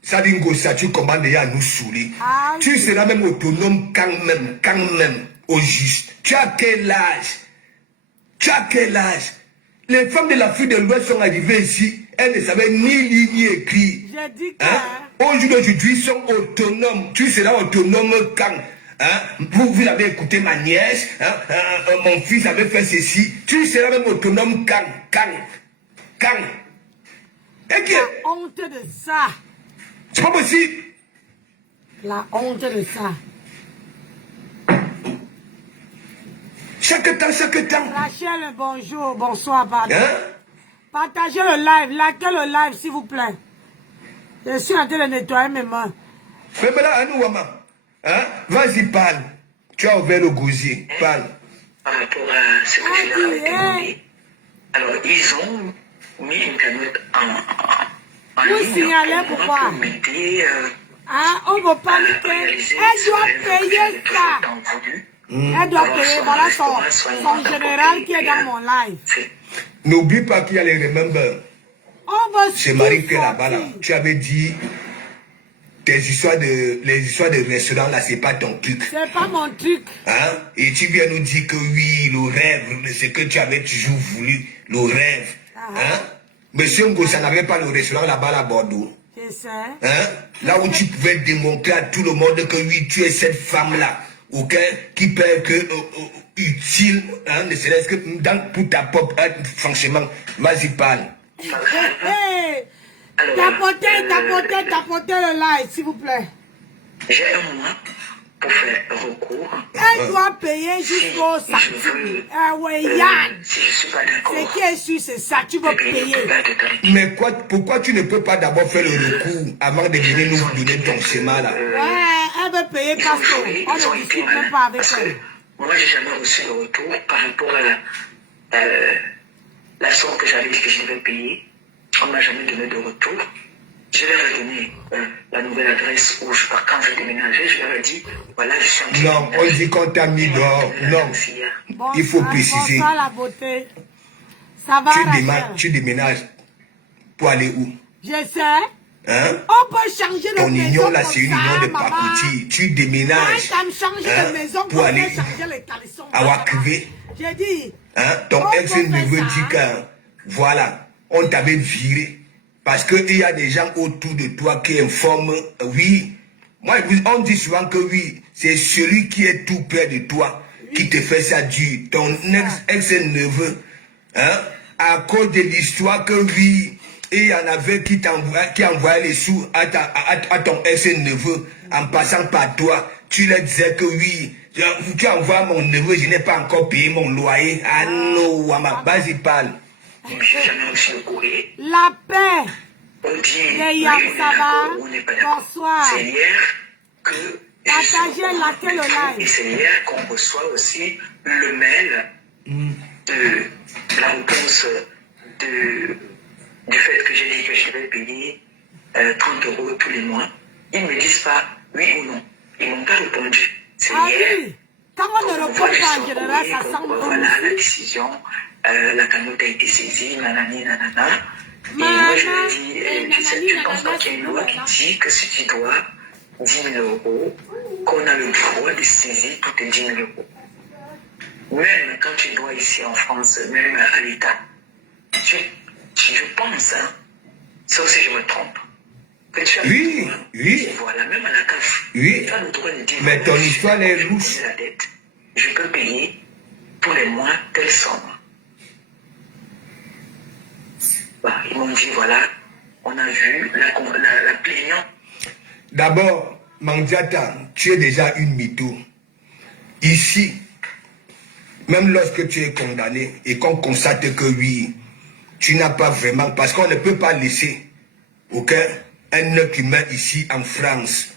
Sadingo, ça, tu commandes à nous saouler. Ah, Tu oui. seras même autonome quand même, au juste. Tu as quel âge? Tu as quel âge? Les femmes de l'Afrique de l'Ouest sont arrivées ici, elles ne savaient ni lire ni écrire. J'ai dit que... Hein? Aujourd'hui, ils sont autonomes. Tu seras autonome quand? Hein? Vous avez écouté ma nièce, hein? Mon fils avait fait ceci. Tu seras même autonome quand? Et qui La est? honte de ça. C'est pas possible. La honte de ça. Chaque temps. Rachel, bonjour, bonsoir, pardon. Hein? Partagez le live, likez le live, s'il vous plaît. Je suis en train de nettoyer mes mains. Mais maintenant, à nous, maman. Hein? Vas-y, parle. Tu as ouvert le gosier. Parle. Par rapport à ce que je leur avais demandé. Alors, ils ont mis une cagnotte en Vous ligne signalez pour pourquoi? moi, pour m'aider Ah, on ne veut pas à le faire. réaliser Elle ce doit rêve que payer j'avais toujours ça. tant voulu. Elle doit payer. Voilà son général qui est dans mon live. C'est N'oublie pas qu'il y a les remember. On va C'est Marie qui est là-bas. Là. Tu avais dit les histoires de restaurant là, c'est pas ton truc. C'est pas mon truc. Hein? Et tu viens nous dire que oui, le rêve, ce que tu avais toujours voulu, le rêve. Hein? Monsieur Ngossa n'avait pas le restaurant là-bas à Bordeaux. Je sais. Hein? Là où tu pouvais démontrer à tout le monde que oui, tu es cette femme-là, ok, qui peut que utile, hein, ne serait-ce que pour ta propre franchement. Vas-y, parle. Hey, tapotez le live, s'il vous plaît. j'ai un mois pour faire recours. Elle doit payer jusqu'au samedi. Ouais, Yann. Si je suis pas d'accord. Ce qui est sûr, c'est ça. Tu vas payer. Mais pourquoi tu ne peux pas d'abord faire le recours avant de venir nous donner ton schéma là? Ouais, elle veut payer parce qu'on ne discute même pas avec elle. Moi, j'ai jamais reçu de retour par rapport à la somme que j'avais dit que je devais payer. On ne m'a jamais donné de retour. Je leur ai donné la nouvelle adresse où quand je déménageais, je leur ai dit, voilà, je suis en train de Non, on dit qu'on t'a mis dehors. Non, il faut préciser. Bonsoir la beauté. Ça va, Rachel? Tu déménages pour aller où? Je sais. Hein? On peut changer de Ton maison union là, comme c'est une ça, union de maman. papoutis. Tu déménages. Quand tu changer Hein? de maison, Pour on aller peut changer les caleçons. à Wakrivé. J'ai dit. Hein? Ton on ex peut ne veut faire dire ça. que, voilà, on t'avait viré. Parce qu'il y a des gens autour de toi qui informent, oui. Moi, on dit souvent que oui, c'est celui qui est tout près de toi qui te fait ça dur. Ton ex-neveu, hein, à cause de l'histoire que oui, il y en avait qui envoyaient les sous à ton ex-neveu en passant par toi. Tu leur disais que oui, tu envoies mon neveu, je n'ai pas encore payé mon loyer. Ah non, Wama, vas-y, parle. J'ai jamais reçu le courrier. La paix. On dit, Yayam, ça va? on n'est pas d'accord. Bonsoir. C'est hier que... Partagez, likez le Et live. c'est hier qu'on reçoit aussi le mail de la réponse du fait que j'ai dit que je devais payer 30 € tous les mois. Ils ne me disent pas oui ou non. Ils m'ont pas répondu. C'est Ah hier. oui. Quand on ne répond pas en général, ça semble Voilà la décision la cagnotte a été saisie, nanani, nanana. Et moi, je lui ai dit, tu penses pas qu'il y a une loi qui dit que si tu dois 10 000 euros, qu'on a le droit de saisir tous tes 10 000 euros. Même quand tu dois ici en France, même à l'État, je pense, hein, sauf si je me trompe, que tu as le droit, voilà, même à la CAF, tu as le droit de dire, mais ton histoire est louche. La dette, je peux payer tous les mois telle somme. Bah, ils m'ont dit, voilà, on a vu la plaignante. D'abord, Mandiata, tu es déjà une mytho. Ici, même lorsque tu es condamné et qu'on constate que oui, tu n'as pas vraiment, parce qu'on ne peut pas laisser, ok, un être humain ici en France,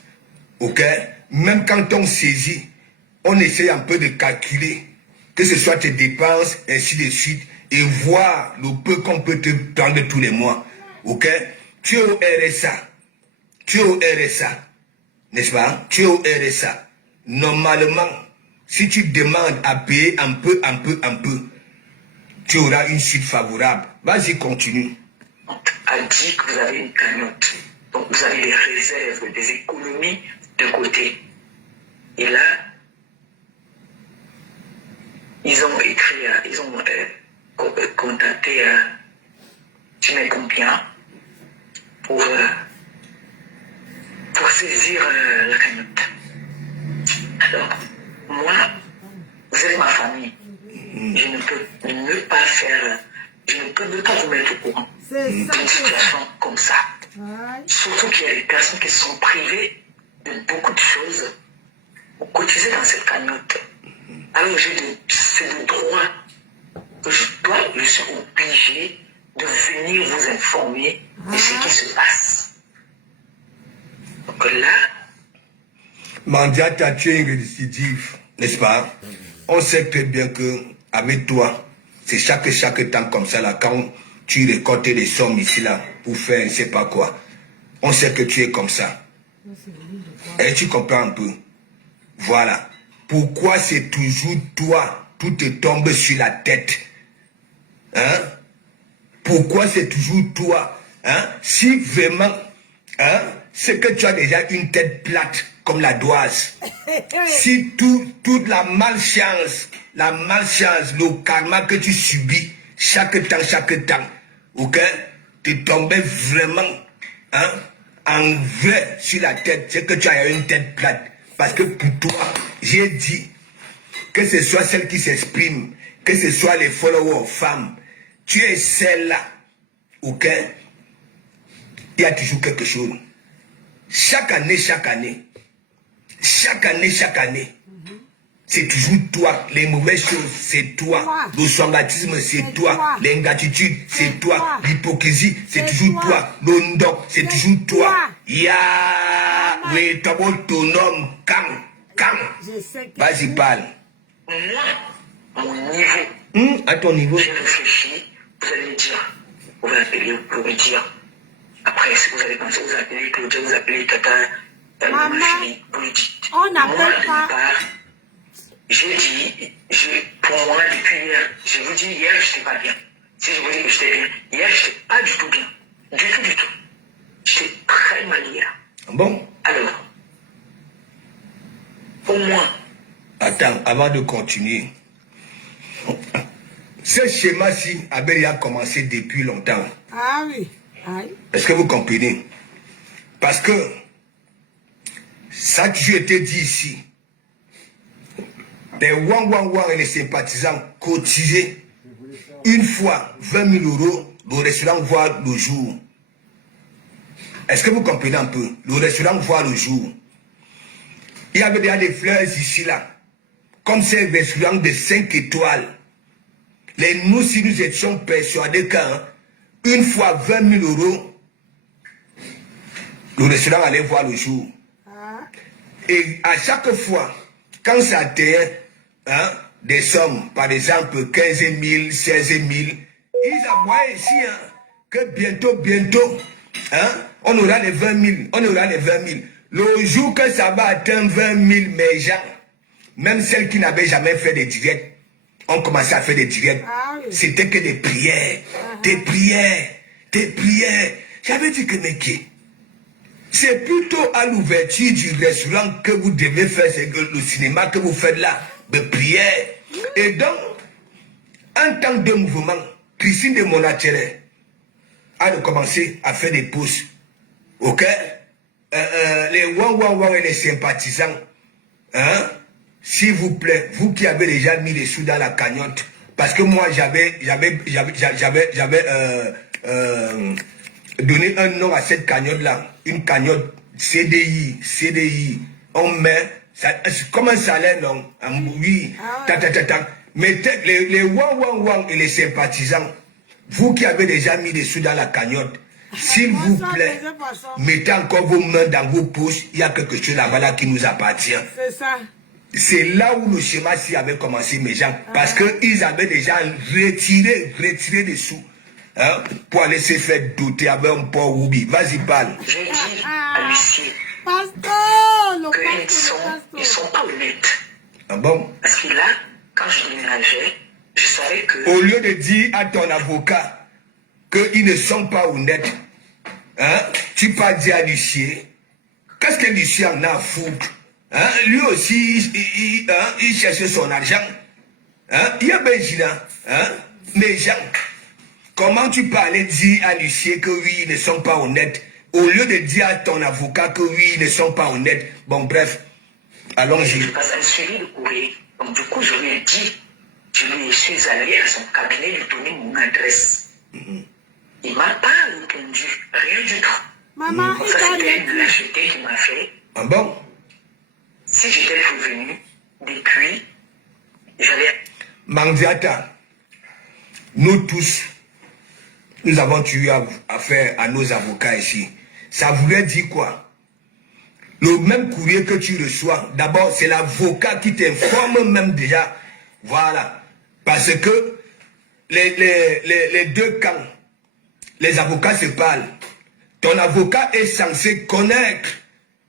ok, même quand on saisit, on essaie un peu de calculer, que ce soit tes dépenses, ainsi de suite, et voir le peu qu'on peut te prendre tous les mois, ok, tu es au RSA, n'est-ce pas, tu es au RSA, normalement, si tu demandes à payer un peu, tu auras une suite favorable. Vas-y, continue. A dit que vous avez une cagnotte. Donc vous avez des réserves, des économies de côté. Et là, ils ont écrit, ils ont contacté, tu mets combien pour saisir la cagnotte. Alors, moi, vous êtes ma famille. Je ne peux pas faire, je ne peux pas vous mettre au courant d'une situation comme ça. Surtout qu'il y a des personnes qui sont privées de beaucoup de choses pour cotiser dans cette cagnotte. Alors c'est le droit que je suis obligé de venir vous informer de ce qui se passe. Donc là, Mandiata, tu es une récidive, n'est-ce pas? On sait très bien que avec toi, c'est chaque temps comme ça, là, quand tu récoltes des sommes ici, là, pour faire je ne sais pas quoi. On sait que tu es comme ça. Et tu comprends un peu. Voilà. Pourquoi c'est toujours toi, tout te tombe sur la tête? Hein? Pourquoi c'est toujours toi? Hein? Si vraiment, hein, c'est que tu as déjà une tête plate, comme la doise. Si toute la malchance, le karma que tu subis, chaque temps, ok, te tombait vraiment, hein, en vrai sur la tête, c'est que tu as une tête plate. Parce que pour toi, j'ai dit, que ce soit celle qui s'exprime, que ce soit les followers femmes, tu es celle-là, ok, il y a toujours quelque chose. Chaque année, c'est toujours toi. Les mauvaises choses, c'est toi. Le sommatisme, c'est toi. L'ingratitude, c'est toi. L'hypocrisie, c'est toujours toi. Le ndok, c'est toujours toi. Ya, oui, ton homme, cam. Vas-y, parle. Moi, mon niveau. À ton niveau. J'ai réfléchi, vous allez me dire, vous m'appelez pour me dire. Après, si vous allez penser, vous appelez Claudia, vous appelez Tata, Maman, vous le dites. on n'appelle pas. J'ai dit, pour moi, depuis hier, je vous dis, hier, je n'étais pas bien. Si je vous dis que j'étais bien, hier, je n'étais pas du tout bien. Du tout. J'étais très mal hier. Bon. Alors, au moins. Attends, avant de continuer. Ce schéma-ci avait déjà commencé depuis longtemps. Ah oui. Est-ce que vous comprenez? Parce que ça a toujours été dit ici. Les Wang et les sympathisants cotisaient une fois 20 000 euros, le restaurant voit le jour. Est-ce que vous comprenez un peu? Le restaurant voit le jour. Il y avait déjà des fleurs ici, là. Comme ces restaurants de 5 étoiles. Nous, si nous étions persuadés qu'une fois 20 000 euros, le restaurant allait voir le jour. Et à chaque fois, quand ça atteignait des sommes, par exemple 15 000, 16 000, ils envoyaient ici que bientôt, on aura les 20 000, Le jour que ça va atteindre 20 000, mes gens, même celles qui n'avaient jamais fait de directs, on commençait à faire des directs. Ah oui. C'était que des prières. Des prières. Des prières. J'avais dit que, mais qui? C'est plutôt à l'ouverture du restaurant que vous devez faire le cinéma que vous faites là. De prières. Et donc, en temps de mouvement, Christine de Monachere a commencé à faire des pauses. Ok? Les Wang et les sympathisants, hein? S'il vous plaît, vous qui avez déjà mis les sous dans la cagnotte, parce que moi j'avais donné un nom à cette cagnotte-là, une cagnotte CDI, on met, comme un salaire, non? Oui, mais les Wang et les sympathisants, vous qui avez déjà mis des sous dans la cagnotte, s'il vous plaît, mettez encore vos mains dans vos poches, il y a quelque chose là-bas là qui nous appartient. C'est ça. C'est là où le schéma ci avait commencé, mes gens, parce qu'ils avaient déjà retiré des sous, hein, pour aller se faire doter avec un port Ruby. Vas-y, parle. J'ai dit à l'huissier qu'ils sont pas honnêtes. Ah bon? Parce que là, quand je déménageais, je savais que... Au lieu de dire à ton avocat qu'ils ne sont pas honnêtes, hein, tu pas dit à l'huissier, qu'est-ce que l'huissier en a à foutre? Hein, lui aussi, il cherchait son argent. Hein, il y a Benjina. Hein, mais Jean, comment tu peux aller dire à l'huissier que oui, ils ne sont pas honnêtes, au lieu de dire à ton avocat que oui, ils ne sont pas honnêtes? Bon, bref, allons-y. Parce qu'elle suivit le courrier. Donc, du coup, je lui ai dit, je suis allé à son cabinet lui donner mon adresse. Il ne m'a pas répondu, rien du tout. Maman, Ça, c'était une lâcheté qu'il m'a fait. Ah bon? Si j'étais revenu depuis, j'allais... Mandiata, nous tous, nous avons eu affaire à nos avocats ici. Ça voulait dire quoi? Le même courrier que tu reçois, d'abord, c'est l'avocat qui t'informe même déjà. Voilà. Parce que les deux camps, les avocats se parlent. Ton avocat est censé connaître,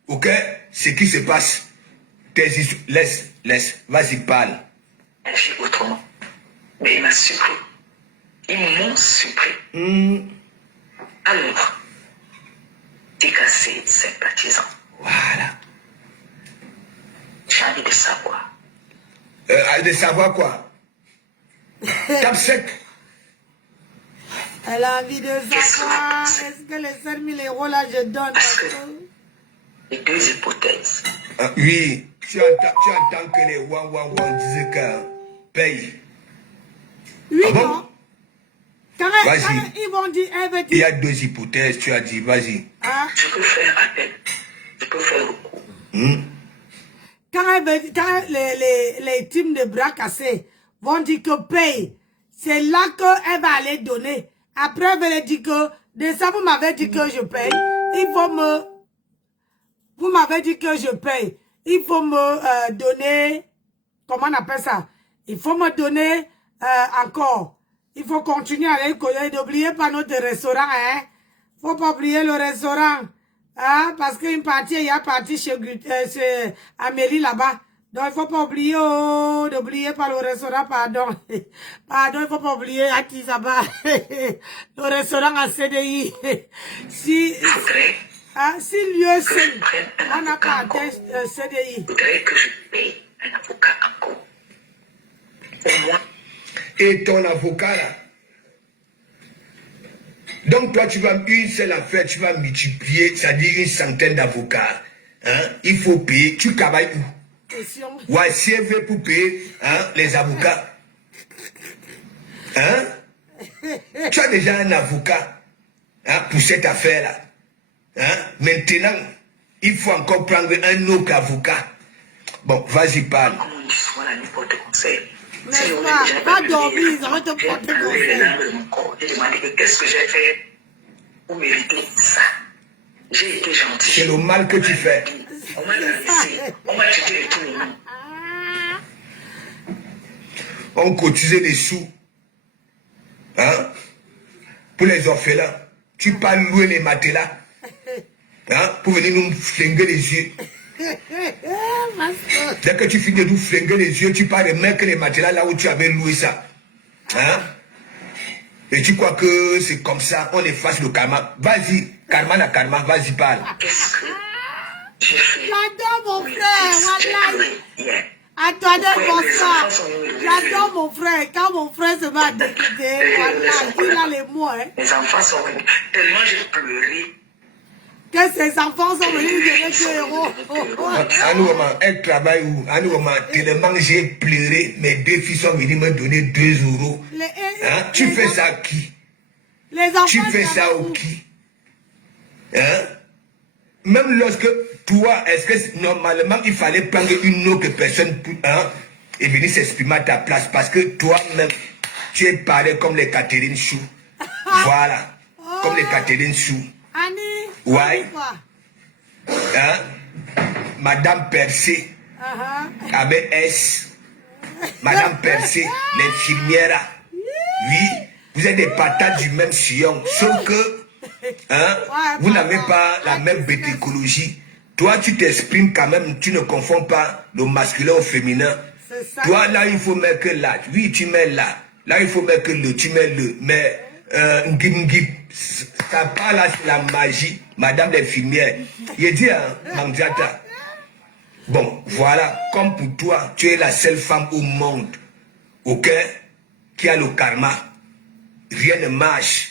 ok, ce qui se passe. Laisse, vas-y, parle. Agis autrement. Mais il m'a supprimé. Ils m'ont supprimé. Alors, décassé, sympathisant. Voilà. J'ai envie de savoir. De savoir quoi? Tape sec. Elle a envie de savoir. Est-ce que les 5 000 € là, je donne? Parce que les deux hypothèses. Oui, tu entends que les Wang disaient que paye. Oui, Ah bon? non. Quand ils vont dire, elle veut dire... Il y a deux hypothèses, tu as dit, vas-y. Hein? Je peux faire appel. Je peux faire recours. Quand les teams de bras cassés vont dire que paye, c'est là qu'elle va aller donner. Après, elle va dire que, de ça, vous m'avez dit que je paye. Il faut me... Vous m'avez dit que je paye. Il faut me donner... Comment on appelle ça? Il faut me donner encore. Il faut continuer à aller coller. N'oubliez pas notre restaurant, hein. Faut pas oublier le restaurant. Hein, parce qu'il y a parti chez Amélie là-bas. Donc, il faut pas oublier, n'oubliez pas le restaurant, pardon. Pardon, il faut pas oublier à qui ça va. Le restaurant à CDI. Si l'UEC, on n'a pas atteint CDI. Il faudrait que je paye un avocat encore. Au moins. Et ton avocat là. Donc toi tu vas une seule affaire, tu vas multiplier, c'est-à-dire une centaine d'avocats. Hein? Il faut payer. Tu travailles où? Ouais, CV pour payer, hein, les avocats. Hein? Tu as déjà un avocat, hein, pour cette affaire-là. Hein? Maintenant, il faut encore prendre un autre avocat. Bon, vas-y, parle. Comme on dit souvent, la nuit porte conseil. N'est-ce pas? Pas dormir, ils ont te porter conseil. J'ai demandé qu'est-ce que j'ai fait pour mériter ça. J'ai été gentil. C'est le mal que tu fais. On m'a laissé. On m'a traité de tout le monde. On cotisait des sous. Hein? Pour les orphelins. Tu pas louer les matelas. Hein? Pour venir nous flinguer les yeux. Dès que tu finis de nous flinguer les yeux, tu pars remettre les matelas là où tu avais loué ça. Hein? Et tu crois que c'est comme ça, on efface le karma. Vas-y, karma na karma, vas-y, parle. Qu'est-ce que j'ai fait? J'adore mon frère, J'ai voilà. pleuré hier. Attendez, Ouais, bonsoir. les enfants sont venus de J'adore mon frère. Quand mon frère se met à décider, voilà, il a les mots, hein. Mes enfants sont venus. Tellement j'ai pleuré. Que ses enfants sont venus de notre héros. À nous, maman, elle travaille où? À nous, maman, tellement j'ai pleuré, mes deux filles sont venues me donner 2 euros. Hein? Tu fais ça à qui? Les enfants. Tu fais ça au qui? Hein? Même lorsque toi, est-ce que normalement il fallait prendre une autre personne pour, hein, et venir s'exprimer à ta place? Parce que toi-même, tu es pareil comme les Catherine Chou. Voilà. Comme les Catherine Chou. Annie. Ouais. Hein? Madame Percé. Avec S. Madame Percé, l'infirmière. Oui, vous êtes des patates du même sillon. Sauf que, hein, vous n'avez pas la même bétécologie. Toi, tu t'exprimes quand même, tu ne confonds pas le masculin au féminin. Toi, là, il faut mettre là. Oui, tu mets là. Là, il faut mettre le, tu mets le. Mais, ça parle là, c'est la magie. Madame l'infirmière. Il dit, hein, Mandiata. Bon, voilà, comme pour toi, tu es la seule femme au monde, ok, qui a le karma. Rien ne marche.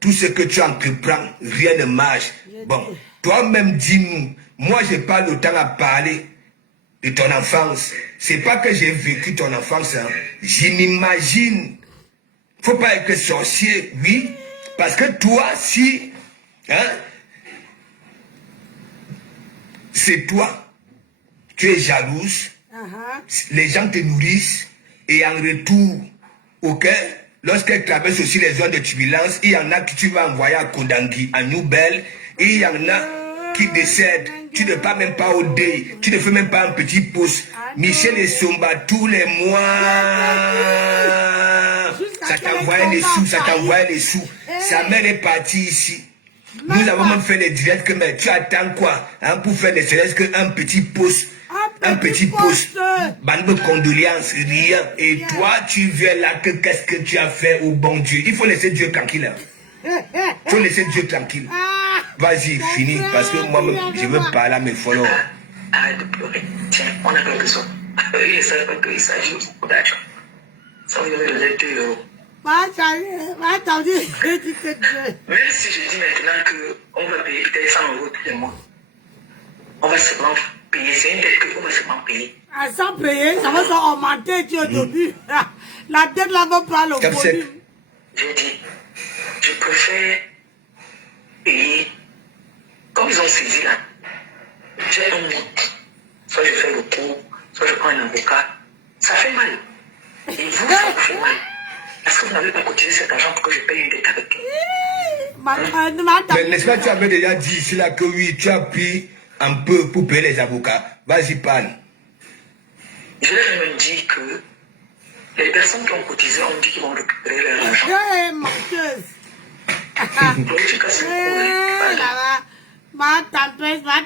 Tout ce que tu entreprends, rien ne marche. Bon, toi-même, dis-nous, moi, j'ai pas le temps à parler de ton enfance. C'est pas que j'ai vécu ton enfance, hein. Je m'imagine. Faut pas être sorcier, oui, parce que toi, si, hein, c'est toi, tu es jalouse, les gens te nourrissent, et en retour, ok, lorsqu'elle traverse aussi les zones de turbulence, il y en a qui tu vas envoyer à Kondangui, à Nouvelle, et il y en a qui décèdent. Tu ne pars même pas au deuil, tu ne fais même pas un petit pouce. Michel et Somba, tous les mois, ça t'envoie les sous, ça t'envoie les sous. Sa mère est partie ici. Nous avons même fait les directs que, mais tu attends quoi, hein, pour faire ne serait-ce qu'un petit pouce. Un petit pouce. Bande de condoléances, rien. Et toi, tu viens là, que qu'est-ce que tu as fait au bon Dieu? Il faut laisser Dieu tranquille. Il faut laisser Dieu tranquille. Vas-y, finis, parce que moi, je veux parler à mes followers. Arrête de pleurer. Tiens, on a quelque chose. Ils ne savent pas qu'il s'agit beaucoup d'argent. Ça vous donner de 2 euros. Même si je dis maintenant qu'on va payer peut-être 100 euros tous les mois, on va seulement payer. C'est une dette qu'on va seulement payer. Sans payer, ça va augmenter au début. La dette là va pas le volume. J'ai dit, je préfère payer comme ils ont saisi là. J'ai un mois. Soit je fais le cours, soit je prends un avocat. Ça fait mal. Et vous, ça vous fait mal. Est-ce que vous n'avez pas cotisé cet argent pour que je paye une dette avec? Mais n'est-ce pas, tu avais déjà dit ici là que oui, tu as pris un peu pour payer les avocats. Vas-y, parle. Je leur ai même dit que les personnes qui ont cotisé ont dit qu'ils vont récupérer leur argent. Glorification Ma tempête a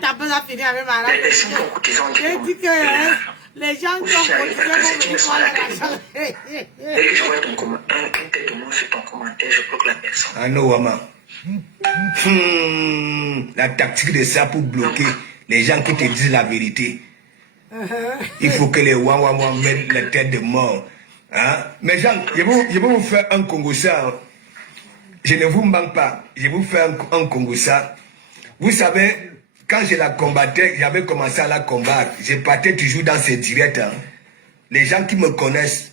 fini avec ma les personnes qui ont cotisé ont dit qu'ils vont récupérer leur argent. Les gens qui ont cotisé vont l'argent. Dès que je vois une tête de mot sur ton commentaire, je bloque la personne. Ah non, maman. La tactique de ça pour bloquer les gens qui te disent la vérité. Il faut que les ouan mettent la tête de mort. Hein? Mais Jean, je vais vous faire un Congo-ça. Je ne vous manque pas. Je vais vous faire un Congo-ça. Vous savez, quand je la combattais, j'avais commencé à la combattre. Je partais toujours dans ces directs. Hein. Les gens qui me connaissent,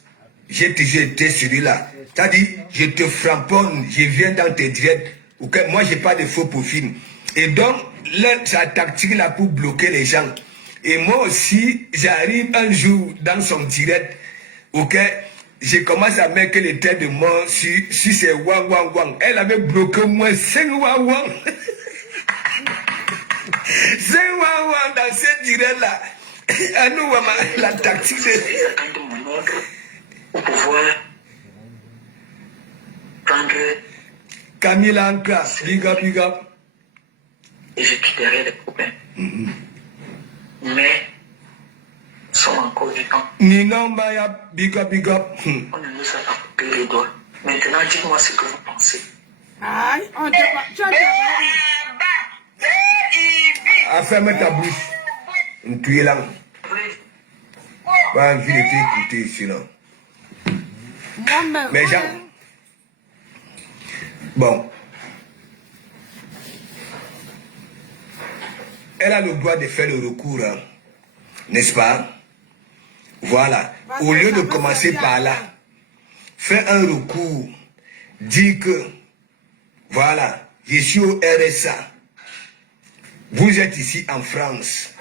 j'ai toujours été celui-là. C'est-à-dire, je te framponne, je viens dans tes directs. Okay? Moi, je n'ai pas de faux profil. Et donc, sa tactique là pour bloquer les gens. Et moi aussi, j'arrive un jour dans son direct, ok, je commence à mettre les têtes de mort sur ces wang. Elle avait bloqué moins 5 wang. 5 wang dans ce direct là. À nous, maman, la tactique de... J'attends mon ordre pour pouvoir prendre... Camille Anka, big up. Et je suis derrière les problèmes. Mais ans. Nino Maya, big up, big up. On ne nous a pas coupé les doigts. Maintenant, dites-moi ce que vous pensez. Aïe, on te pas. Tu as Ferme ta bouche. Tu es là. Pas envie de t'écouter ici, là. Mais Jean. Bon. Elle a le droit de faire le recours, hein, n'est-ce pas? Voilà. Au lieu de commencer par là, faire un recours, dire que, voilà, je suis au RSA. Vous êtes ici en France,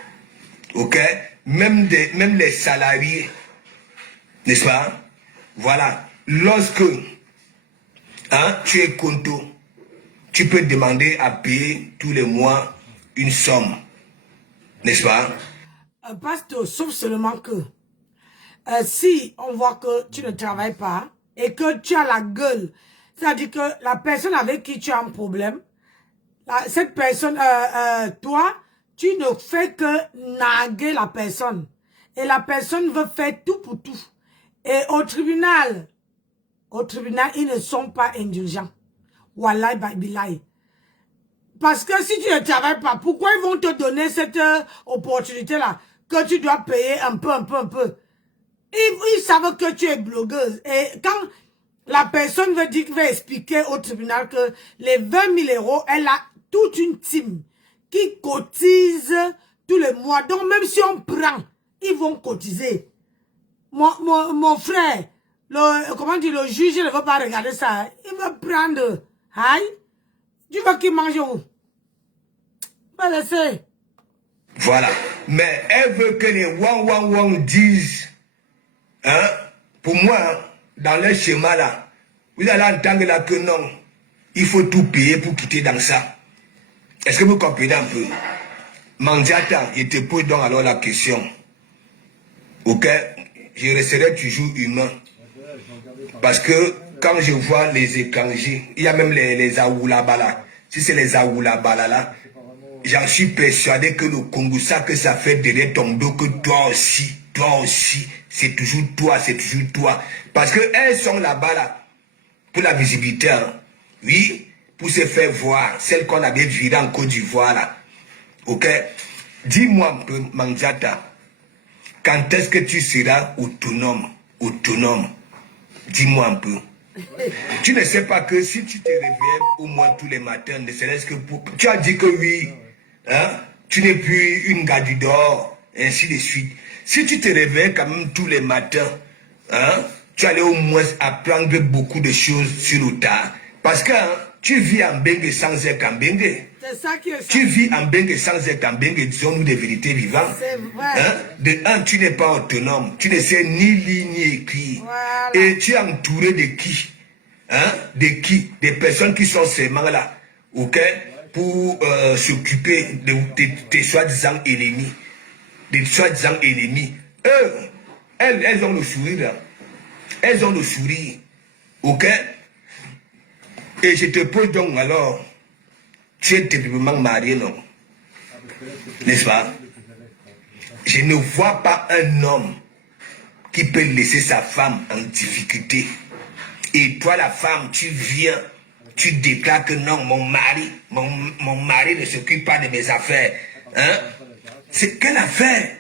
ok? Même les salariés, n'est-ce pas? Voilà. Lorsque hein, tu es conto, tu peux demander à payer tous les mois une somme. N'est-ce pas? Pasteur, sauf seulement que si on voit que tu ne travailles pas et que tu as la gueule, c'est-à-dire que la personne avec qui tu as un problème, cette personne, toi, tu ne fais que naguer la personne. Et la personne veut faire tout pour tout. Et au tribunal, ils ne sont pas indulgents. Wallahi, billahi. Parce que si tu ne travailles pas, pourquoi ils vont te donner cette opportunité-là que tu dois payer un peu? Ils savent que tu es blogueuse. Et quand la personne veut expliquer au tribunal que les 20 000 euros, elle a toute une team qui cotise tous les mois. Donc même si on prend, ils vont cotiser. Mon frère, comment dire, le juge ne veut pas regarder ça. Il veut prendre. Aïe. Tu veux qu'il mange où? Pas laisser. Voilà. Mais elle veut que les wang disent, hein, pour moi, hein, dans le schéma là, vous allez entendre là que non, il faut tout payer pour quitter dans ça. Est-ce que vous comprenez un peu? Mandiata, je te pose donc alors la question. Ok? Je resterai toujours humain. Parce que quand je vois les étrangers, il y a même les Aoulabala. Si c'est les Aoulabala là, j'en suis persuadé que le Congo, ça que ça fait derrière ton dos, que toi aussi, c'est toujours toi. Parce qu'elles sont là-bas là, pour la visibilité, hein. Oui, pour se faire voir, celle qu'on avait virée en Côte d'Ivoire là. Ok? Dis-moi un peu, Mandiata, quand est-ce que tu seras autonome? Dis-moi un peu. Tu ne sais pas que si tu te réveilles au moins tous les matins, ne serait-ce que pour... Tu as dit que oui, hein? Tu n'es plus une gars du dehors, ainsi de suite. Si tu te réveilles quand même tous les matins, hein? Tu allais au moins apprendre beaucoup de choses sur le tas. Parce que hein, tu vis en Bengue sans être en Bengue. C'est ça qui est ça. Tu vis en Bengue sans être en Bengue, disons-nous des vérités vivantes. C'est vrai. Hein? De un, tu n'es pas autonome. Tu ne sais ni lire ni écrire. Voilà. Et tu es entouré de qui? Hein? De qui? Des personnes qui sont seulement là. Ok? Pour s'occuper de tes soi-disant ennemis. Des soi-disant ennemis. Eux, elles ont le sourire. Là. Elles ont le sourire. Ok? Et je te pose donc alors, tu es terriblement marié, non? N'est-ce pas? Je ne vois pas un homme qui peut laisser sa femme en difficulté. Et toi, la femme, tu viens, tu déclares que non, mon mari ne s'occupe pas de mes affaires. Hein? C'est quelle affaire?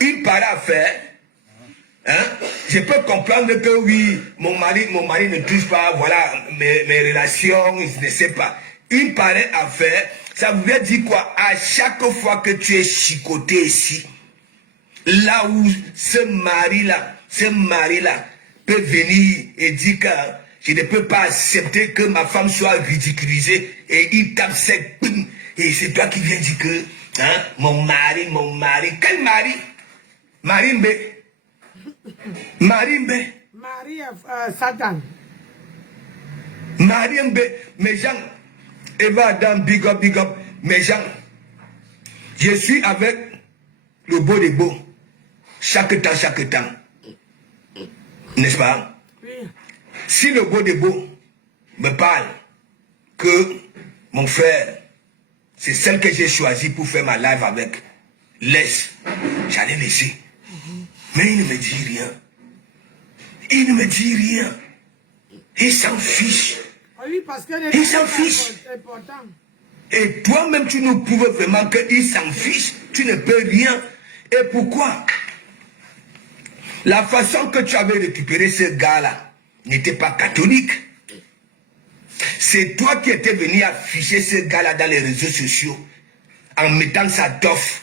Une pareille affaire. Hein? Je peux comprendre que oui, mon mari ne touche pas, voilà, mes relations, je ne sais pas. Une pareille affaire, ça veut dire quoi? À chaque fois que tu es chicoté ici, là où ce mari-là peut venir et dire que je ne peux pas accepter que ma femme soit ridiculisée et il tape sec, et c'est toi qui viens dire que, hein, mon mari, quel mari? Marimbe. Marie Satan. Marimbe. Mes gens, Eva Adam, big up. Mes gens, je suis avec le beau des beaux. Chaque temps. N'est-ce pas? Oui. Si le beau des beaux me parle que mon frère, c'est celle que j'ai choisie pour faire ma live avec, laisse, j'allais laisser. Mais il ne me dit rien. Il ne me dit rien. Il s'en fiche. Oui, parce que il s'en fiche. Important. Et toi-même, tu nous prouves vraiment qu'il s'en fiche. Tu ne peux rien. Et pourquoi? La façon que tu avais récupéré ce gars-là n'était pas catholique. C'est toi qui étais venu afficher ce gars-là dans les réseaux sociaux en mettant sa toffe.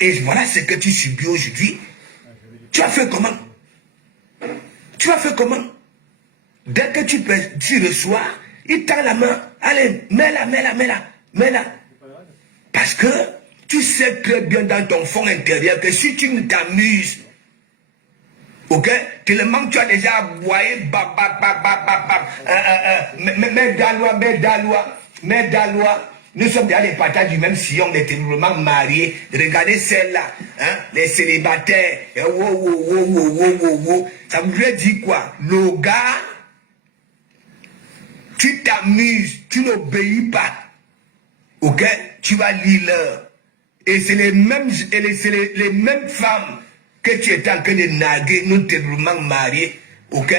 Et voilà ce que tu subis aujourd'hui. Tu as fait comment? Tu as fait comment? Dès que tu reçois, il tend la main. Allez, mets-la. Parce que tu sais très bien dans ton fond intérieur que si tu ne t'amuses, ok, tellement tu as déjà aboyé, mets d'alois. Nous sommes déjà les partages du même sillon, on était vraiment mariés. Regardez celle-là, hein, les célibataires. Ça voudrait dire quoi? Le gars, tu t'amuses, tu n'obéis pas. Ok? Tu vas lire l'heure. Et c'est les mêmes femmes que tu es en train de naguer, nous t'es vraiment mariés. Ok?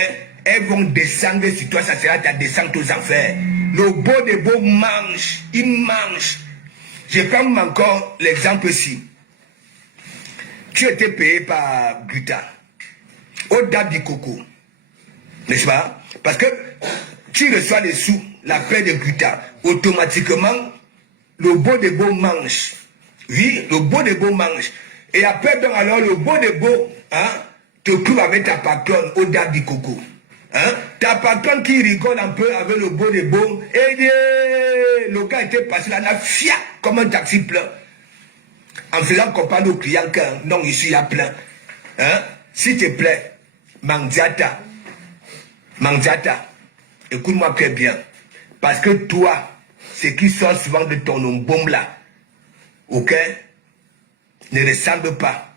Elles vont descendre sur toi, ça sera ta descente aux enfers. Le beau de beau mange, il mange. Je prends encore l'exemple ici. Tu étais payé par Guta, au Dabi Coco, n'est-ce pas? Parce que tu reçois les sous, la paix de Guta, automatiquement, le beau de beau mange. Oui, le beau de beau mange. Et après, donc, alors, le beau de beau, hein, te trouve avec ta patronne au Dabi Coco. Hein? Ta patronne qui rigole un peu avec le beau de beau, et le gars était passé là, là, fia, comme un taxi plein. En faisant comprendre aux clients que non, ici il y a plein. Hein? S'il te plaît, Mandiata, écoute-moi très bien. Parce que toi, ce qui sort souvent de ton bombe là, ok, ne ressemble pas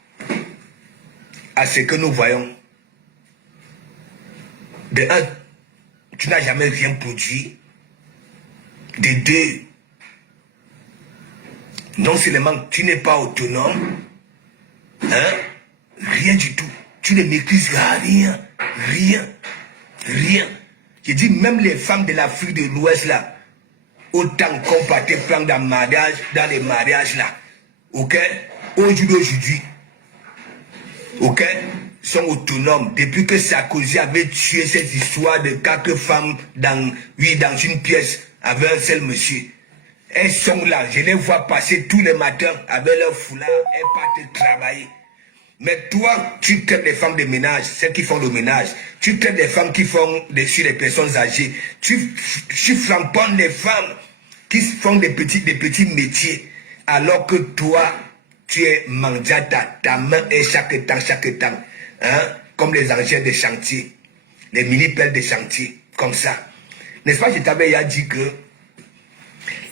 à ce que nous voyons. De un, tu n'as jamais rien produit. De deux, non seulement tu n'es pas autonome, hein, rien du tout. Tu ne maîtrises rien. Je dis même les femmes de l'Afrique de l'Ouest là, autant qu'on partait prendre dans les mariages là, ok, aujourd'hui, ok, sont autonomes. Depuis que Sarkozy avait tué cette histoire de 4 femmes dans une pièce avec un seul monsieur. Elles sont là, je les vois passer tous les matins avec leur foulard, elles partent travailler. Mais toi, tu traites les femmes de ménage, celles qui font le ménage. Tu traites les femmes qui font sur les personnes âgées. Tu flamponnes les femmes qui font des petits métiers. Alors que toi, tu es Mandiata, ta main est chaque temps. Hein, comme les engins de chantier, les mini-pelles de chantier, comme ça. N'est-ce pas, je t'avais déjà dit que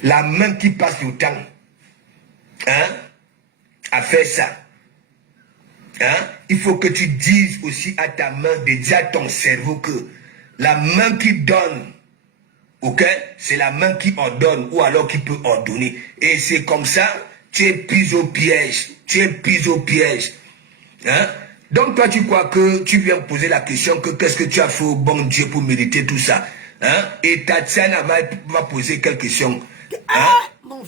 la main qui passe le temps, hein, a fait ça. Hein, il faut que tu dises aussi à ta main, de dire à ton cerveau que la main qui donne, ok, c'est la main qui ordonne ou alors qui peut ordonner. Et c'est comme ça, tu es pris au piège. Hein? Donc toi, tu crois que tu viens poser la question que qu'est-ce que tu as fait au bon Dieu pour mériter tout ça, hein? Et Tatiana va poser quelques questions. Hein?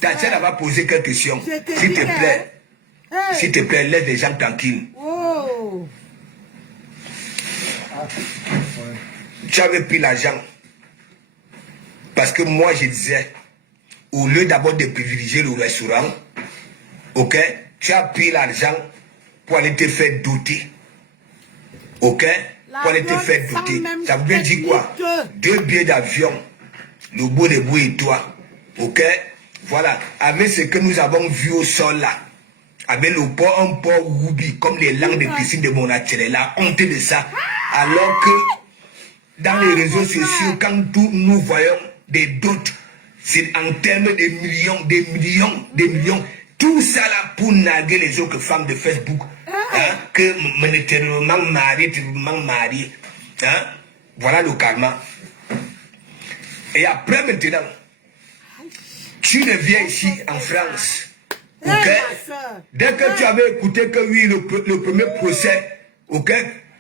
Tatiana va poser quelques questions. S'il te plaît, s'il te plaît, laisse les gens tranquilles. Oh. Tu avais pris l'argent. Parce que moi, je disais, au lieu d'abord de privilégier le restaurant, ok, tu as pris l'argent pour aller te faire douter. Ok? Pour aller te faire douter. Ça veut dire quoi? 2 billets d'avion, le beau de bout et toi. Ok? Voilà. Avec ce que nous avons vu au sol là, avec le port, un port roubi, comme les langues de piscine de mon naturel, la honte de ça. Alors que dans les réseaux sociaux, quand nous voyons des doutes, c'est en termes de millions. Tout ça là pour narguer les autres femmes de Facebook. Hein, que monétairement marié. Hein, voilà le karma. Et après maintenant, tu reviens ici en France. Ok? Dès que tu avais écouté que oui, le premier procès ok,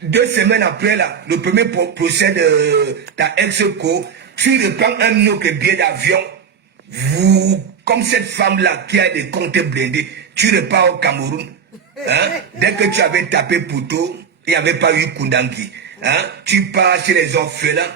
2 semaines après là, le premier procès de ta ex-co, tu reprends un autre billet d'avion, vous, comme cette femme-là qui a des comptes blindés, tu repars au Cameroun. Hein? Dès que tu avais tapé poteau, il n'y avait pas eu Koundangui. Hein? Tu pars chez les orphelins,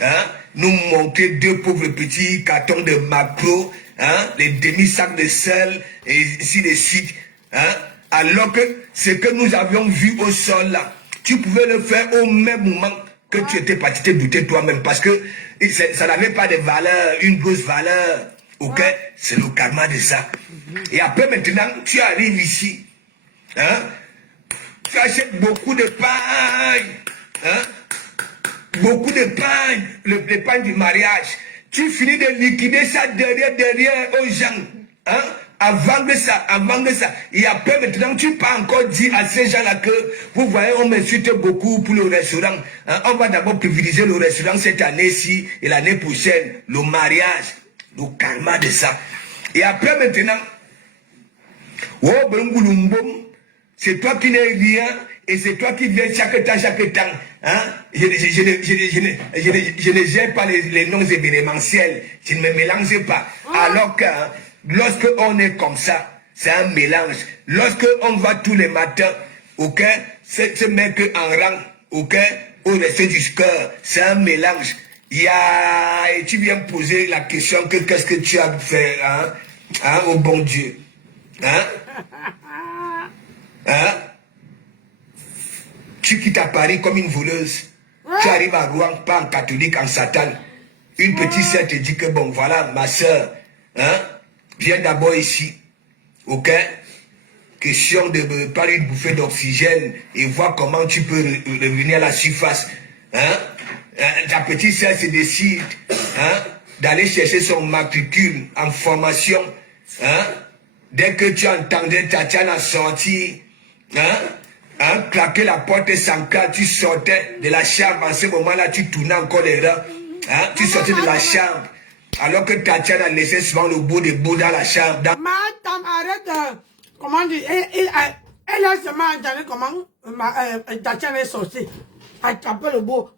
hein? Nous montrer 2 pauvres petits cartons de macro, hein? Les demi-sacs de sel, et ainsi de suite. Hein? Alors que ce que nous avions vu au sol là, tu pouvais le faire au même moment que tu étais parti te douter toi-même, parce que ça n'avait pas de valeur, une grosse valeur. Ok? C'est le karma de ça. Et après maintenant, tu arrives ici. Hein? Tu achètes beaucoup de pain. Hein? Beaucoup de pain. Le pain du mariage. Tu finis de liquider ça derrière aux gens. Hein? Avant de ça. Et après maintenant, tu peux encore dire à ces gens-là que, vous voyez, on m'insulte beaucoup pour le restaurant. Hein? On va d'abord privilégier le restaurant cette année-ci et l'année prochaine. Le mariage. Le karma de ça. Et après maintenant, oh, c'est toi qui n'es rien et c'est toi qui viens chaque temps. Hein? Je ne gère pas les noms événementiels. Je ne me mélange pas. Alors que lorsque on est comme ça, c'est un mélange. Lorsque on va tous les matins, ok, ce mec en rang, ok, au resto du cœur, c'est un mélange. Et tu viens poser la question que qu'est-ce que tu as fait, hein? Hein, au bon Dieu. Hein? Hein? Tu quittes à Paris comme une voleuse. Tu arrives à Rouen, pas en catholique, en satan. Une petite sœur te dit que bon, voilà, ma sœur, hein? Viens d'abord ici. Ok? Question de parler une bouffée d'oxygène et voir comment tu peux revenir à la surface. Hein? Ta petite sœur se décide, hein, d'aller chercher son matricule en formation. Hein? Dès que tu entendais Tatiana sortir, hein, claquer la porte sans cadre, tu sortais de la chambre. En ce moment-là, tu tournais encore les rangs. Hein? Tu sortais de la chambre. Alors que Tatiana laissait souvent le bout de bout dans la chambre. Madame, arrête. Comment dire? Elle a seulement entendu comment Tatiana est sortie. Attraper le beau.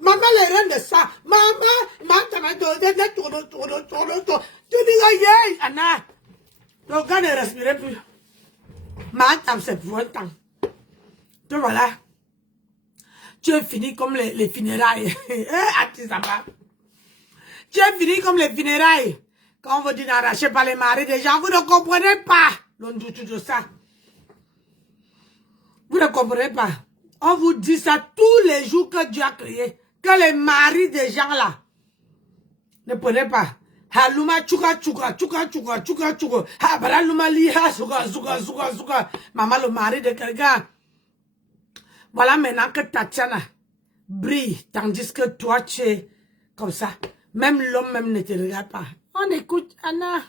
Maman, les reines de ça. Maman, tu dis, yeah, Anna. Le gars ne respirait plus. Madame, c'est pour un temps. Tu vois là. Tu es fini comme les funérailles. Tu es fini comme les funérailles. Quand on vous dit d'arracher par les maris des gens, vous ne comprenez pas. L'ondoutou de ça. Vous ne comprenez pas. On vous dit ça tous les jours que Dieu a créé. Que les maris des gens là ne prenez pas. Haluma chuka. Habaraluma liha suka. Maman, le mari de quelqu'un. Voilà maintenant que Tatiana brille, tandis que toi tu es comme ça. Même l'homme même ne te regarde pas. On écoute Anna.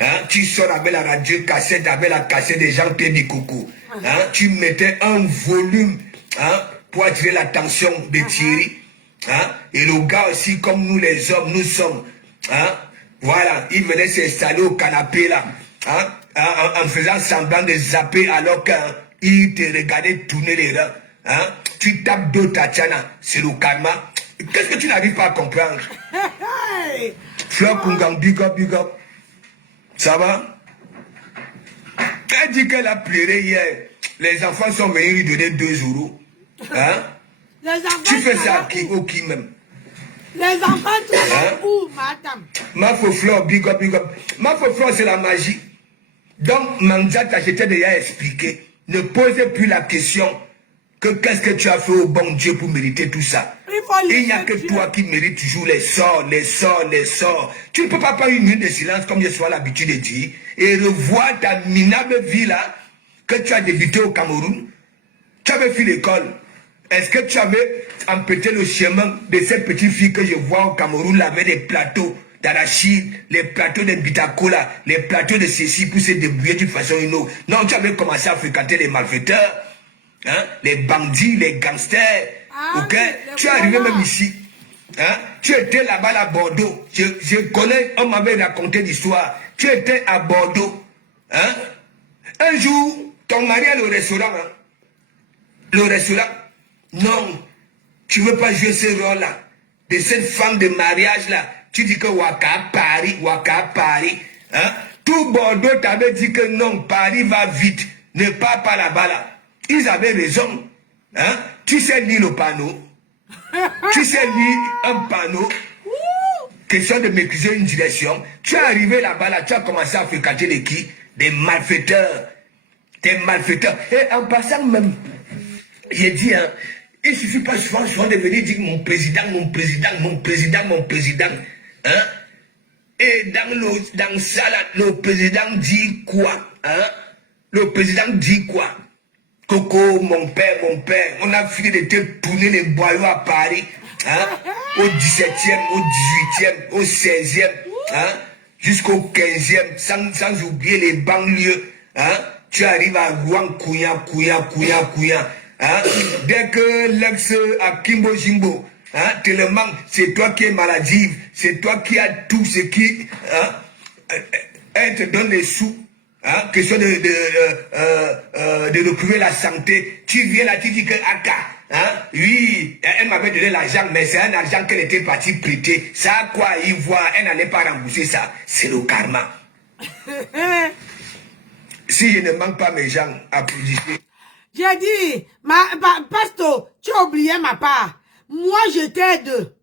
Hein, tu sors avec la radio cassette, avec la cassette des gens qui disent coucou. Hein, tu mettais un volume, hein, pour attirer l'attention de Thierry. Hein, et le gars aussi, comme nous les hommes, nous sommes. Hein, voilà, il venait s'installer au canapé là. Hein, en faisant semblant de zapper alors qu'il te regardait tourner les reins. Hein, tu tapes deux Tatiana, c'est le karma. Qu'est-ce que tu n'arrives pas à comprendre? Fleur Kungang, big up. Ça va? Elle dit qu'elle a pleuré hier. Les enfants sont venus lui donner 2 euros. Hein? Tu fais ça à qui? Au qui même? Les enfants travaillent où, madame? Ma Fleur, big up. Ma Fleur, c'est la magie. Donc, Manzata, je t'ai déjà expliqué. Ne posez plus la question que qu'est-ce que tu as fait au bon Dieu pour mériter tout ça. Il n'y a que toi qui mérites toujours les sorts. Tu ne peux pas prendre une minute de silence comme je sois l'habitude de dire et revoir ta minable vie là que tu as débuté au Cameroun. Tu avais fait l'école. Est-ce que tu avais empêché le chemin de ces petites filles que je vois au Cameroun là avec des plateaux d'arachide, les plateaux de bitacola, les plateaux de ceci pour se débrouiller d'une façon ou une autre? Non, tu avais commencé à fréquenter les malfaiteurs, hein, les bandits, les gangsters. Ok, tu es arrivé même ici. Hein? Tu étais là-bas à Bordeaux. Je connais, on m'avait raconté l'histoire. Tu étais à Bordeaux. Hein? Un jour, ton mari est au restaurant. Hein? Le restaurant, non. Tu ne veux pas jouer ce rôle-là. De cette femme de mariage-là. Tu dis que Waka Paris. Hein? Tout Bordeaux t'avait dit que non, Paris va vite. Ne pars pas là-bas là. Ils avaient raison. Hein? Tu sais lire le panneau. Tu sais lire un panneau. Question de maîtriser une direction. Tu es arrivé là-bas là, tu as commencé à fréquenter les qui? Des malfaiteurs. Des malfaiteurs. Et en passant même, j'ai dit, hein, il ne suffit pas souvent de venir dire mon président. Hein? Et dans ça là, le président dit quoi? Hein? Le président dit quoi? Coco, mon père, on a fini de te tourner les boyaux à Paris, hein? Au 17e, au 18e, au 16e, hein? Jusqu'au 15e, sans oublier les banlieues, hein? Tu arrives à Rouen, Kouya, hein? Dès que l'ex à Kimbo Jimbo, hein? Tellement, c'est toi qui es maladive, c'est toi qui as tout ce qui, hein? Elle te donne les sous. Hein, question de retrouver la santé. Tu viens là, tu dis que Aka, hein, oui, elle m'avait donné l'argent, mais c'est un argent qu'elle était partie prêter. Ça a quoi y voir, elle n'allait pas rembourser ça. C'est le karma. Si je ne manque pas mes gens, applaudissez. J'ai dit, Pasto, tu as oublié ma part. Moi, je t'aide.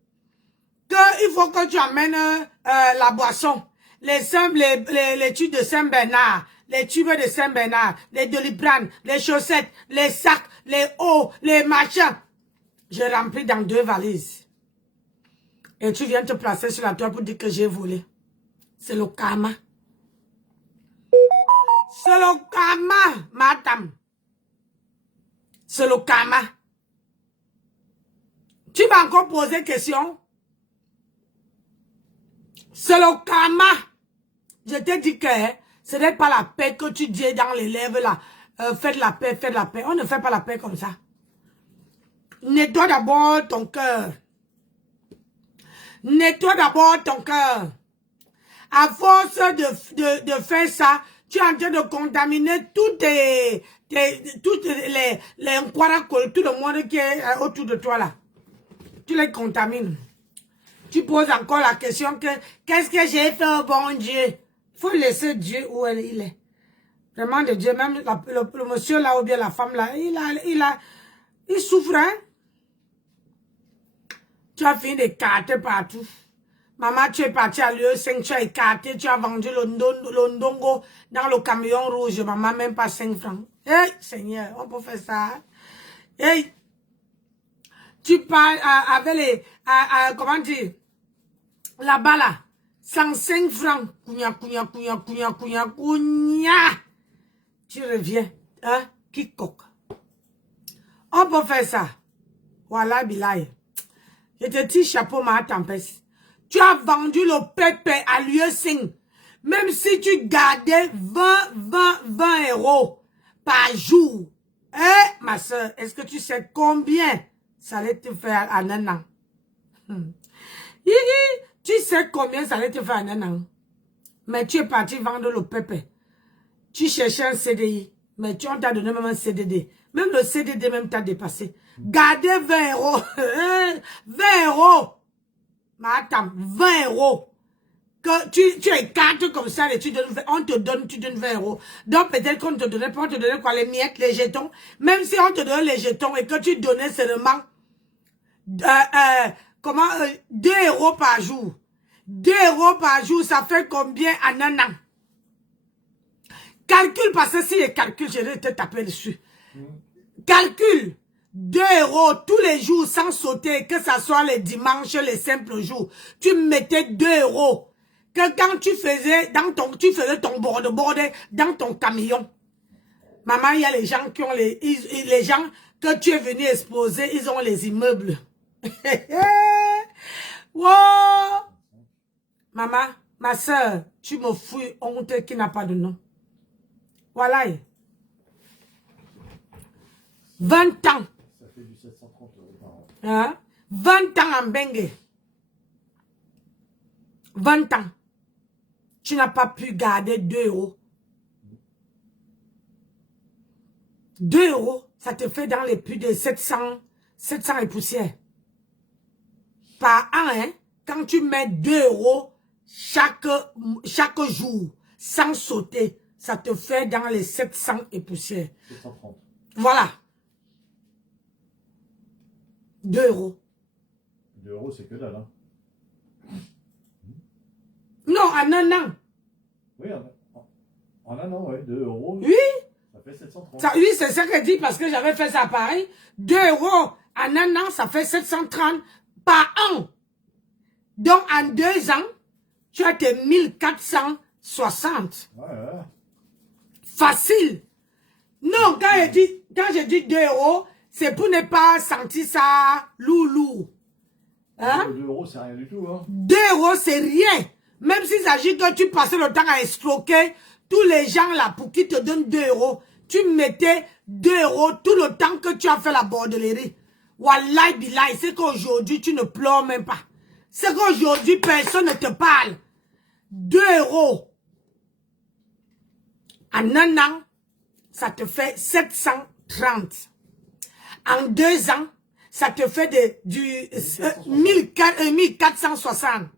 Il faut que tu amènes la boisson. Les tubes de Saint-Bernard, les tubes de Saint-Bernard, les Doliprane, les chaussettes, les sacs, les hauts, les machins. Je remplis dans 2 valises. Et tu viens te placer sur la toile pour dire que j'ai volé. C'est le karma. C'est le karma, madame. C'est le karma. Tu m'as encore posé question? C'est le karma. Je t'ai dit que ce n'est pas la paix que tu dis dans les lèvres là. Faites la paix, faites la paix. On ne fait pas la paix comme ça. Nettoie d'abord ton cœur. Nettoie d'abord ton cœur. À force de faire ça, tu es en train de contaminer toutes les Nkwarakol, tout le monde qui est autour de toi là. Tu les contamines. Tu poses encore la question que qu'est-ce que j'ai fait au bon Dieu? Il faut laisser Dieu où il est. Vraiment de Dieu, même le monsieur là ou bien la femme là, il souffre, hein? Tu as fini d'écarter partout. Maman, tu es parti à l'UE5, tu as écarté, tu as vendu le ndongo dans le camion rouge. Maman, même pas 5 francs. Hey, Seigneur, on peut faire ça. Hey, tu parles avec les, comment dire, là-bas là, 105 francs. Kounya. Tu reviens, hein, qui coque. On peut faire ça. Voilà, Bilay. Je te tire chapeau, ma tempête. Tu as vendu le pépé à l'UE5. Même si tu gardais 20 euros par jour. Eh, ma soeur, est-ce que tu sais combien ça allait te faire en un an? Tu sais combien ça allait te faire en un an? Mais tu es parti vendre le pépé. Tu cherchais un CDI. Mais on t'a donné même un CDD. Même le CDD même t'a dépassé. Gardez 20 euros. 20 euros. Madame, 20 euros. Que tu écartes comme ça et tu donnes, on te donne, tu donnes 20 euros. Donc peut-être qu'on te donnait pas, on te donnait quoi, les miettes, les jetons. Même si on te donne les jetons et que tu donnais seulement 2 euros par jour. 2 euros par jour, ça fait combien en un an? Calcule, parce que si les calculs, je vais te taper dessus. Calcule. 2 euros tous les jours sans sauter, que ça soit les dimanches, les simples jours. Tu mettais 2 euros. Que quand tu faisais ton borde dans ton camion. Maman, il y a les gens qui ont les gens que tu es venu exposer, ils ont les immeubles. Wow! Maman, ma soeur, tu me fouilles honte qui n'a pas de nom. Voilà. 20 ans. Ça fait du 730 euros par an. Hein? 20 ans en Bengue. 20 ans. Tu n'as pas pu garder 2 euros. 2 euros, ça te fait dans les plus de 700 et poussières. Par an, hein, quand tu mets 2 euros chaque jour, sans sauter, ça te fait dans les 700 et poussières. 730. Voilà. 2 euros. 2 euros, c'est que dalle, hein. Non, en un an. Oui, en un an, ouais, 2 euros. Oui. Ça fait 730. Ça, oui, c'est ça que je dis parce que j'avais fait ça pareil. 2 euros en un an, ça fait 730 par an. Donc, en 2 ans, tu as tes 1460. Ouais. Facile. Non, quand je dis 2 euros, c'est pour ne pas sentir ça lourd. Hein? 2 euros, c'est rien du tout, hein. 2 euros, c'est rien. Même s'il s'agit que tu passais le temps à escroquer tous les gens là pour qu'ils te donnent 2 euros, tu mettais 2 euros tout le temps que tu as fait la bordellerie. Wallahi billahi, c'est qu'aujourd'hui tu ne pleures même pas. C'est qu'aujourd'hui personne ne te parle. 2 euros. En un an, ça te fait 730. En 2 ans, ça te fait du 1460.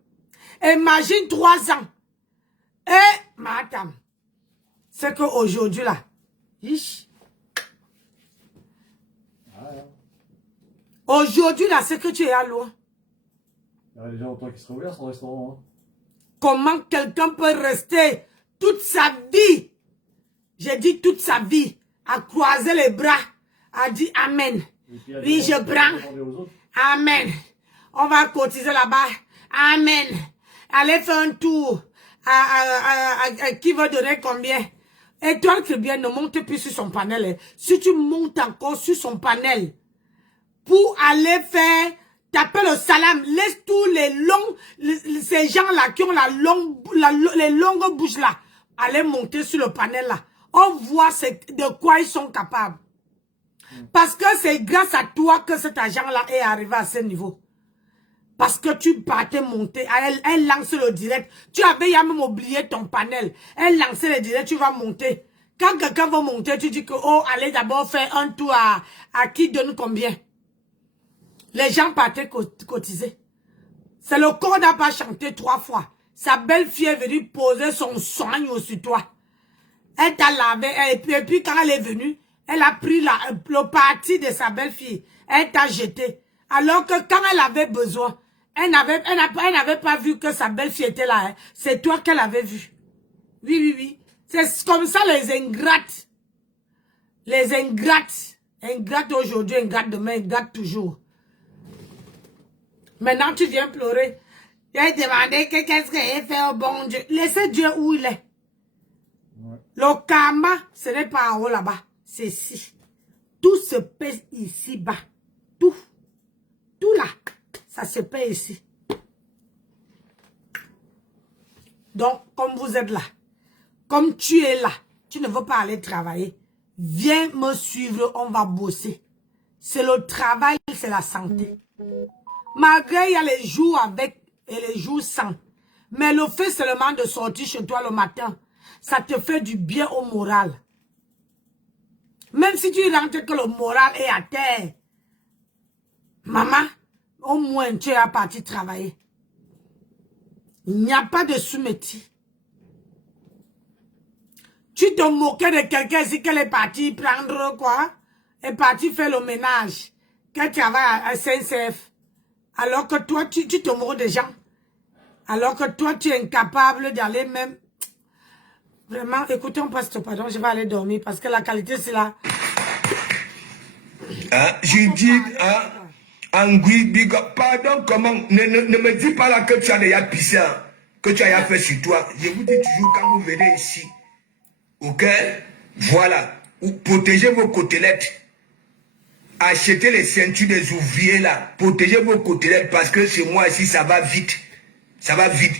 Imagine 3 ans. Et, madame, c'est qu'aujourd'hui là, aujourd'hui là, c'est que tu es à l'eau. Il y a déjà longtemps qu'il sera ouvert son restaurant, hein. Comment quelqu'un peut rester toute sa vie, j'ai dit toute sa vie, à croiser les bras, à dire Amen. Oui, je prends. Amen. On va cotiser là-bas. Amen. Allez faire un tour. Qui va donner combien? Et toi, que bien, ne monte plus sur son panel. Si tu montes encore sur son panel, pour aller faire, taper le salam, laisse tous les longs, ces gens-là qui ont les longues bouches là, aller monter sur le panel là. On voit de quoi ils sont capables. Parce que c'est grâce à toi que cet agent-là est arrivé à ce niveau. Parce que tu partais monter, elle lance le direct. Tu avais même oublié ton panel. Elle lance le direct, tu vas monter. Quand quelqu'un va monter, tu dis que, oh, allez d'abord faire un tour à qui donne combien. Les gens partaient cotiser. C'est le corps n'a pas chanté 3 fois. Sa belle-fille est venue poser son soin sur toi. Elle t'a lavé, et puis quand elle est venue, elle a pris le parti de sa belle-fille. Elle t'a jeté. Alors que quand elle avait besoin, elle n'avait pas vu que sa belle-fille était là. Hein. C'est toi qu'elle avait vu. Oui. C'est comme ça les ingrates. Les ingrates. Ingrates aujourd'hui, ingrates demain, ingrates toujours. Maintenant, tu viens pleurer. J'ai demandé qu'est-ce qu'il a fait au bon Dieu. Laissez Dieu où il est. Ouais. Le karma, ce n'est pas en haut là-bas. C'est ici. Tout se pèse ici-bas. Tout. Tout là. Ça se paie ici. Donc, comme vous êtes là, comme tu es là, tu ne veux pas aller travailler, viens me suivre, on va bosser. C'est le travail, c'est la santé. Malgré il y a les jours avec et les jours sans. Mais le fait seulement de sortir chez toi le matin, ça te fait du bien au moral. Même si tu rentres que le moral est à terre, maman, au moins tu es parti travailler. Il n'y a pas de sous-métier. Tu te moquais de quelqu'un ici qu'elle est partie prendre quoi? Elle est partie faire le ménage. Qu'elle travaille à SNCF. Alors que toi, tu te moques des gens. Alors que toi, tu es incapable d'aller même... Vraiment, écoutez, on passe, pardon, je vais aller dormir parce que la qualité, c'est là. Je dis, Angui, big up, pardon, comment, ne me dis pas là que tu as déjà pissé, hein, que tu as fait sur toi. Je vous dis toujours quand vous venez ici, ok, voilà, protégez vos côtelettes. Achetez les ceintures des ouvriers là, protégez vos côtelettes parce que chez moi ici, ça va vite. Ça va vite.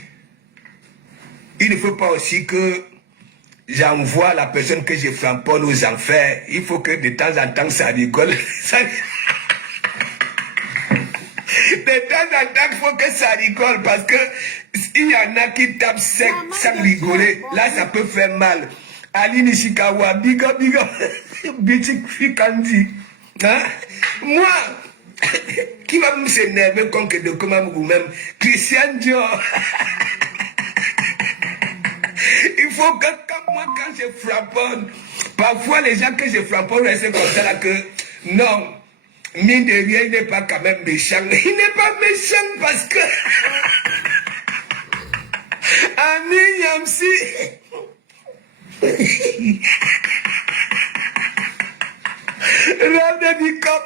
Il ne faut pas aussi que j'envoie la personne que je flamponne aux enfers. Il faut que de temps en temps, ça rigole. De temps en temps, il faut que ça rigole parce que il y en a qui tapent sec sans rigoler. Là, ça peut faire mal. Ali Nishikawa, big up, big up. Bitik Fikandi. Hein? Moi, qui va me s'énerver comme que de comment vous-même, Christian Dior. Il faut que moi, quand je frapponne, parfois les gens que je frapponne restent comme ça là que non, mine de rien, il n'est pas quand même méchant. Il n'est pas méchant parce que Ami Yamsi. Rave du coq.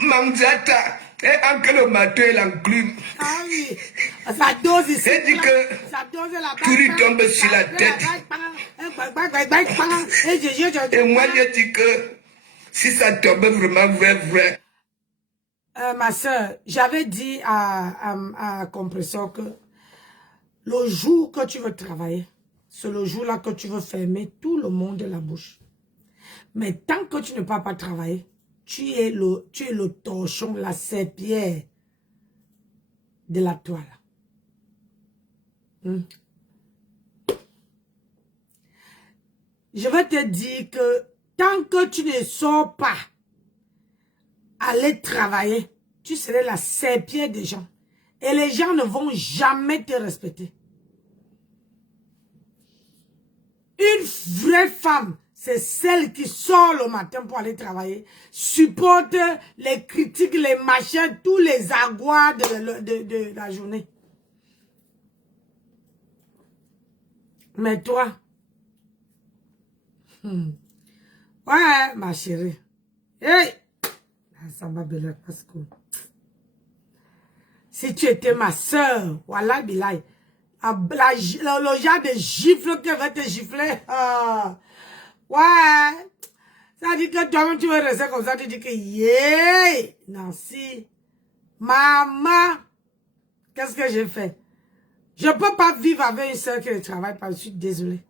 Mangiata. Et encore le matin, il enclume. Ah oui. Sa dose ici. C'est dit que sa dose est là-bas. tout lui tombe sur la tête. Et moi, je dis que si ça tombait vraiment vrai. Ma soeur, j'avais dit à Compresseur que le jour que tu veux travailler, c'est le jour-là que tu veux fermer tout le monde de la bouche. Mais tant que tu ne peux pas travailler, tu es le torchon, la serpillère de la toile. Je vais te dire que tant que tu ne sors pas aller travailler, tu serais la serpillère des gens. Et les gens ne vont jamais te respecter. Une vraie femme, c'est celle qui sort le matin pour aller travailler, supporte les critiques, les machins, tous les aguas de la journée. Mais toi, ouais, ma chérie, hey, ça m'a belé parce que si tu étais ma soeur, voilà, Bilay, le genre de gifle que va te gifler, ouais, ça dit que toi-même tu vas rester comme ça, tu dis que yeah, Nancy, maman, qu'est-ce que j'ai fait? Je ne peux pas vivre avec une soeur qui ne travaille pas, je suis désolée.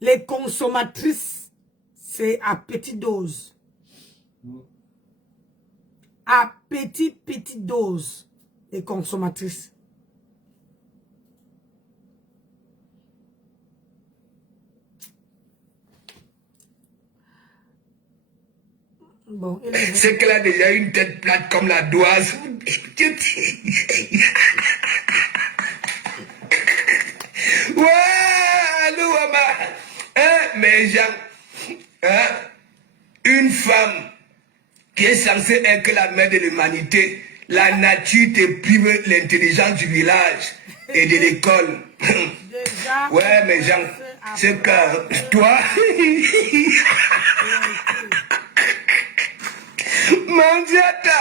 Les consommatrices, c'est à petite dose. À petite dose, les consommatrices. Bon, c'est qu'elle a déjà une tête plate comme la doise. Ouais, allô, maman. Hein, mes gens, hein, une femme qui est censée être la mère de l'humanité, la nature te prive l'intelligence du village et de l'école. Ouais, mes gens, c'est que toi, Mandiata.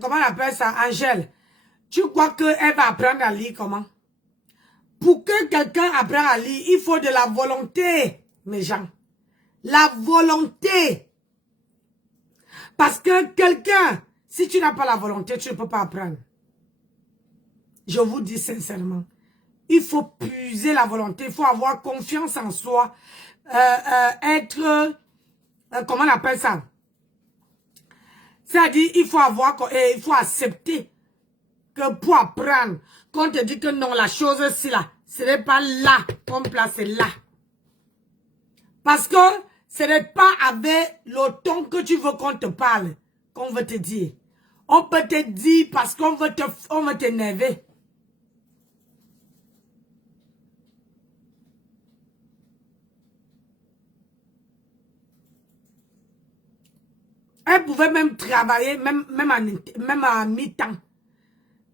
Comment on appelle ça, Angèle? Tu crois qu'elle va apprendre à lire comment? Pour que quelqu'un apprenne à lire, il faut de la volonté, mes gens. La volonté. Parce que quelqu'un, si tu n'as pas la volonté, tu ne peux pas apprendre. Je vous dis sincèrement. Il faut puiser la volonté, il faut avoir confiance en soi. Comment on appelle ça? C'est-à-dire, il faut accepter que pour apprendre, qu'on te dit que non, la chose c'est là, ce n'est pas là qu'on place, c'est là. Parce que ce n'est pas avec le ton que tu veux qu'on te parle, qu'on veut te dire. On peut te dire parce qu'on veut t'énerver. Elle pouvait même travailler, même à mi-temps.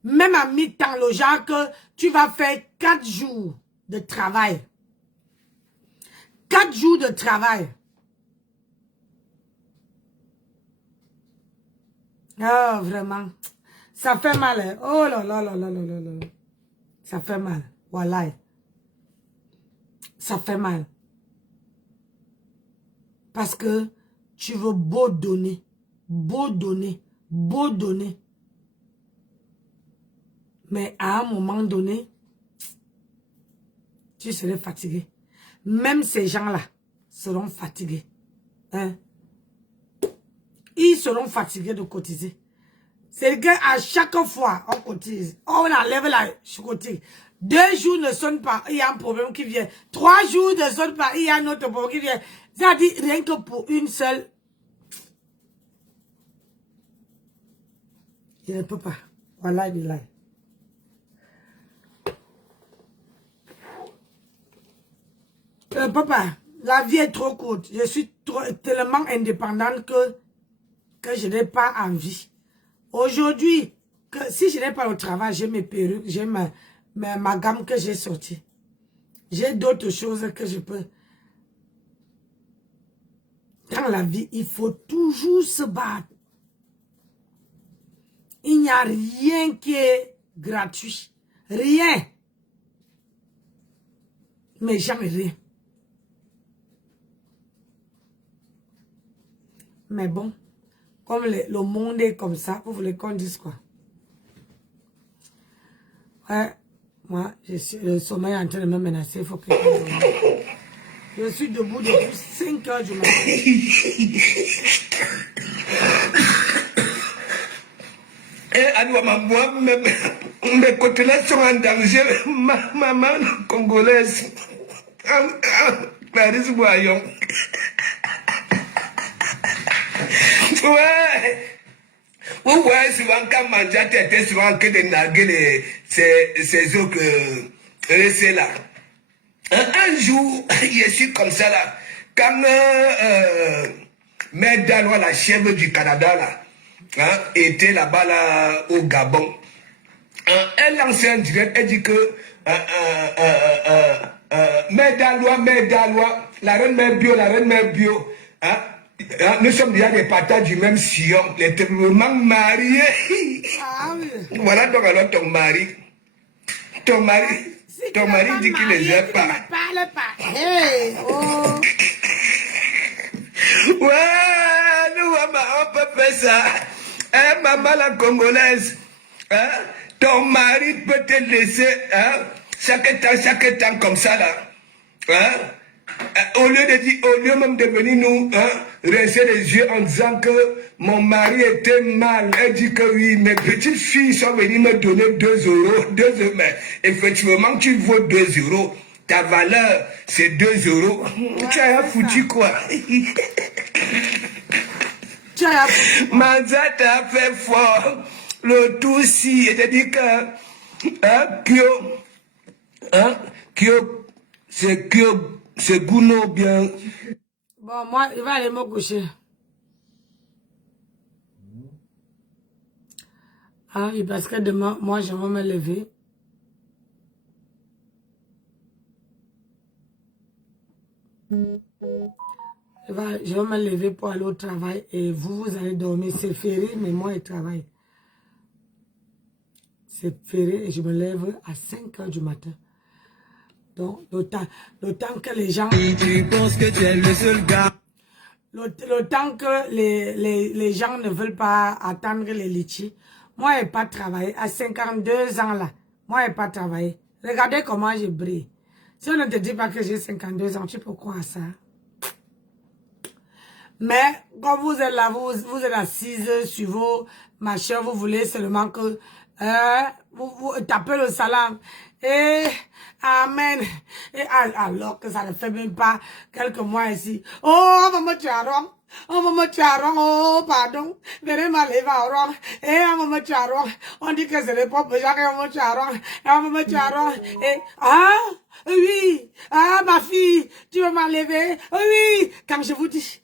Même à mi-temps, le genre que tu vas faire 4 jours de travail. 4 jours de travail. Oh, vraiment. Ça fait mal. Hein? Oh là là là là là là là. Ça fait mal. Voilà. Ça fait mal. Parce que tu veux beau donner. Beau donner. Beau donner. Mais à un moment donné, tu serais fatigué. Même ces gens-là seront fatigués. Hein? Ils seront fatigués de cotiser. C'est qu'à chaque fois, on cotise. On enlève la cotise. 2 jours ne sonnent pas, il y a un problème qui vient. 3 jours ne sonnent pas, il y a un autre problème qui vient. Ça dit rien que pour une seule. Je ne peux pas. Voilà, il est là. Papa, la vie est trop courte. Je suis tellement indépendante que je n'ai pas envie. Aujourd'hui, si je n'ai pas le travail, j'ai mes perruques, j'ai ma gamme que j'ai sortie. J'ai d'autres choses que je peux. Dans la vie, il faut toujours se battre. Il n'y a rien qui est gratuit. Rien. Mais jamais rien. Mais bon, comme le monde est comme ça, vous voulez qu'on dise quoi? Ouais, moi, le sommeil est en train de me menacer, il faut que je suis debout depuis 5 heures du matin. Mes côtelets sont en danger. Maman congolaise. Clarisse Boyon. Ouais. Ouais, souvent quand manger t'étais souvent que de narguer ces eaux que c'est là. Un jour, je suis comme ça là. Quand Mère Dalois, la chèvre du Canada là, hein, était là-bas là, au Gabon. Elle lançait un direct, elle dit que Mère Dalois, la reine mère bio, hein, nous sommes déjà des partages du même sillon, les vraiment mariés. Ah oui. Voilà donc alors ton mari dit qu'il ne les aime pas. Ne parle pas. Hey, oh. Ouais, nous on peut faire ça. Hein, maman la congolaise, hein, ton mari peut te laisser, hein, chaque temps comme ça là. Hein. Au lieu même de venir nous, hein, rincer les yeux en disant que mon mari était mal, elle dit que oui, mes petites filles sont venues me donner 2 €, mais effectivement tu vaux 2 €, ta valeur c'est 2 €. Tu as foutu quoi? Manza t'a fait fort, le tout si, c'est-à-dire que, c'est Gouno bien. Bon, moi, il va aller me coucher. Ah oui, parce que demain, moi, je vais me lever. Je vais me lever pour aller au travail et vous allez dormir. C'est férié, mais moi, je travaille. C'est férié et je me lève à 5 heures du matin. Donc, le temps que les gens... Tu penses que tu es le seul gars. Le temps que les gens ne veulent pas attendre les litchis. Moi, je n'ai pas travaillé. À 52 ans, là, moi, je n'ai pas travaillé. Regardez comment je brille. Si on ne te dit pas que j'ai 52 ans, tu peux croire ça. Mais, quand vous êtes là, vous êtes assise sur vos machins, vous voulez seulement que... vous tapez le salam. Et amen. Et alors que ça ne fait même pas quelques mois ici. Oh, maman, tu as wrong. Oh, maman, tu as wrong. Oh, pardon. Venez m'aller wrong. Et maman, tu as wrong. On dit que c'est le propre gens que maman, tu as wrong. Et maman, tu as wrong. Et oui. Ah, ma fille, tu veux m'enlever? Oui. Quand je vous dis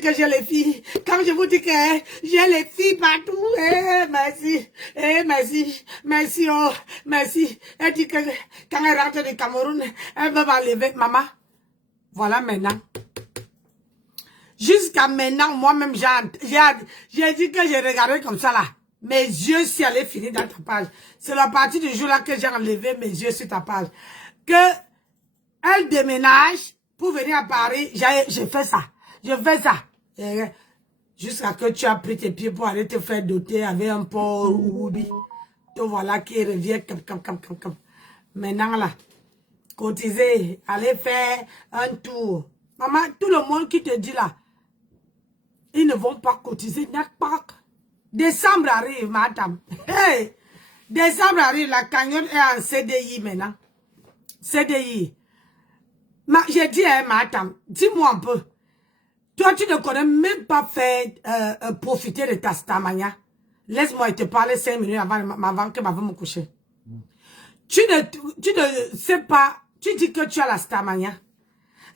que j'ai les filles. Quand je vous dis que j'ai les filles partout. Merci. Merci, oh, merci. Elle dit que quand elle rentre du Cameroun, elle veut m'enlever. Maman, voilà maintenant. Jusqu'à maintenant, moi-même, j'ai dit que j'ai regardé comme ça là. Mes yeux, si elle est finie dans ta page. C'est la partie du jour là que j'ai enlevé mes yeux sur ta page. Que elle déménage pour venir à Paris. J'ai fait ça. Je fais ça. Jusqu'à que tu as pris tes pieds pour aller te faire doter avec un porc ou te voilà qui revient comme. Maintenant là, cotiser, aller faire un tour. Maman, tout le monde qui te dit là, ils ne vont pas cotiser, n'est pas. Décembre arrive, madame. Hey! Décembre arrive, la cagnotte est en CDI maintenant. CDI. J'ai dit à Matam, dis-moi un peu. Toi, tu ne connais même pas faire profiter de ta stamania. Laisse-moi te parler 5 minutes avant que ma femme me couche. Tu ne sais pas, tu dis que tu as la stamania.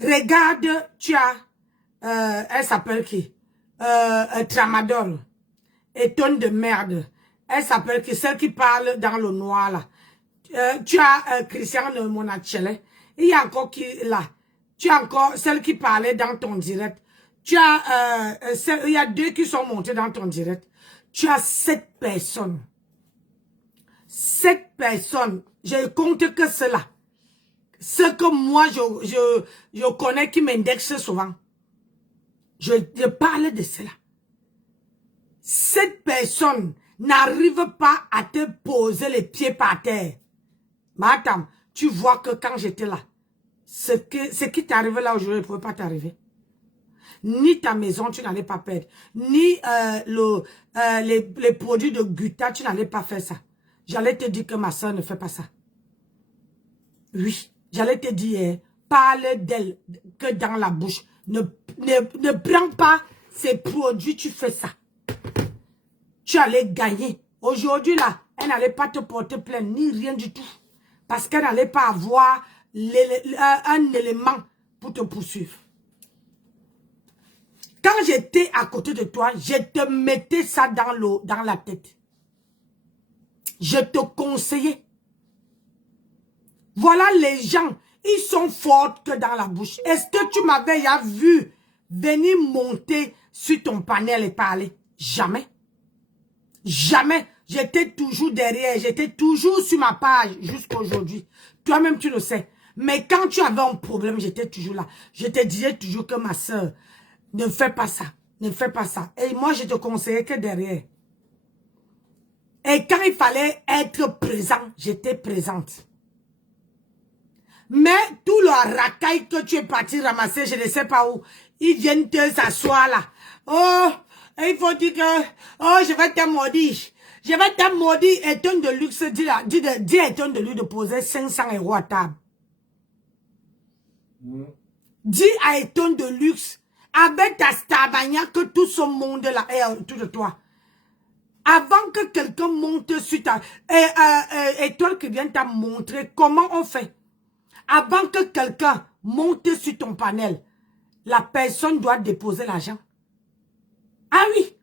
Regarde, tu as, elle s'appelle qui? Tramadol. Et tonne de merde. Elle s'appelle qui? Celle qui parle dans le noir là. Tu as Christiane Monachele. Il y a encore qui là. Tu as encore celle qui parlait dans ton direct. Tu as, il y a 2 qui sont montés dans ton direct. Tu as 7 personnes. 7 personnes. Je compte que cela. Ce que moi, je connais qui m'indexe souvent. Je parle de cela. 7 personnes n'arrivent pas à te poser les pieds par terre. Madame, tu vois que quand j'étais là, ce qui t'est arrivé là aujourd'hui ne pouvait pas t'arriver. Ni ta maison, tu n'allais pas perdre. Ni les produits de Guta, tu n'allais pas faire ça. J'allais te dire que ma soeur ne fait pas ça. Oui, j'allais te dire, parle d'elle que dans la bouche. Ne prends pas ces produits, tu fais ça. Tu allais gagner. Aujourd'hui là, elle n'allait pas te porter plainte, ni rien du tout. Parce qu'elle n'allait pas avoir un élément pour te poursuivre. Quand j'étais à côté de toi, je te mettais ça dans la tête. Je te conseillais. Voilà les gens, ils sont forts que dans la bouche. Est-ce que tu m'avais vu venir monter sur ton panel et parler? Jamais. Jamais. J'étais toujours derrière, j'étais toujours sur ma page jusqu'à aujourd'hui. Toi-même, tu le sais. Mais quand tu avais un problème, j'étais toujours là. Je te disais toujours que ma soeur, ne fais pas ça, ne fais pas ça. Et moi, je te conseillais que derrière. Et quand il fallait être présent, j'étais présente. Mais tout le racaille que tu es parti ramasser, je ne sais pas où, ils viennent te s'asseoir là. Oh, il faut dire que, oh, je vais te maudire. Je vais te maudire. Et tonne de luxe, dis à tonne de lui de poser 500 € à table. Dis à Eton de luxe, avec ta stabagna, que tout ce monde là est autour de toi. Avant que quelqu'un monte sur ta... Et toi qui viens te montrer comment on fait. Avant que quelqu'un monte sur ton panel, la personne doit déposer l'argent. Ah oui.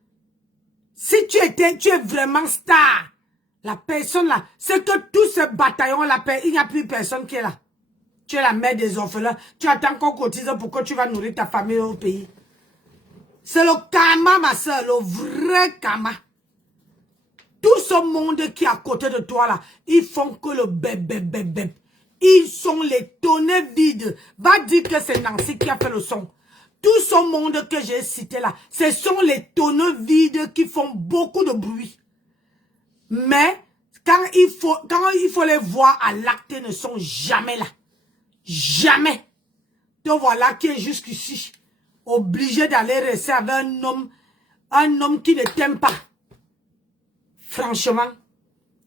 Si tu es vraiment star, la personne là, c'est que tout ce bataillon là, il n'y a plus personne qui est là. Tu es la mère des orphelins. Tu attends qu'on cotise pour que tu vas nourrir ta famille au pays. C'est le karma, ma soeur, le vrai karma. Tout ce monde qui est à côté de toi là, ils font que le bébé. Ils sont les tonneaux vides. Va dire que c'est Nancy qui a fait le son. Tout ce monde que j'ai cité là, ce sont les tonneaux vides qui font beaucoup de bruit. Mais quand il faut les voir à l'acte, ils ne sont jamais là. Jamais. Te voilà qui est jusqu'ici. Obligé d'aller rester avec un homme qui ne t'aime pas. Franchement.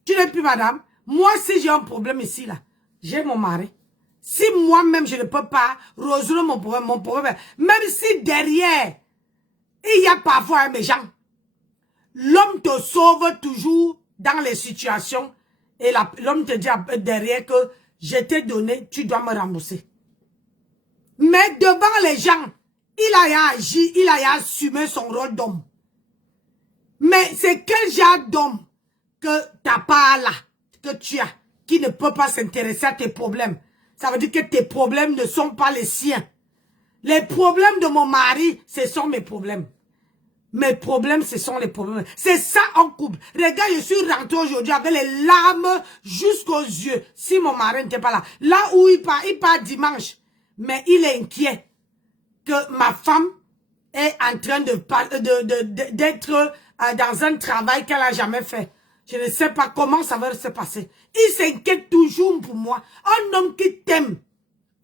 Tu n'es plus madame. Moi, si j'ai un problème ici, là, j'ai mon mari. Si moi-même, je ne peux pas résoudre mon problème, même si derrière, il y a parfois un méchant, l'homme te sauve toujours dans les situations et l'homme te dit derrière que je t'ai donné, tu dois me rembourser. Mais devant les gens, il a agi, il a assumé son rôle d'homme. Mais c'est quel genre d'homme que t'as pas là, que tu as, qui ne peut pas s'intéresser à tes problèmes? Ça veut dire que tes problèmes ne sont pas les siens. Les problèmes de mon mari, ce sont mes problèmes. Mes problèmes, ce sont les problèmes. C'est ça en couple. Regarde, je suis rentrée aujourd'hui avec les larmes jusqu'aux yeux. Si mon mari n'était pas là. Là où il part dimanche. Mais il est inquiet que ma femme est en train d'être dans un travail qu'elle n'a jamais fait. Je ne sais pas comment ça va se passer. Il s'inquiète toujours pour moi. Un homme qui t'aime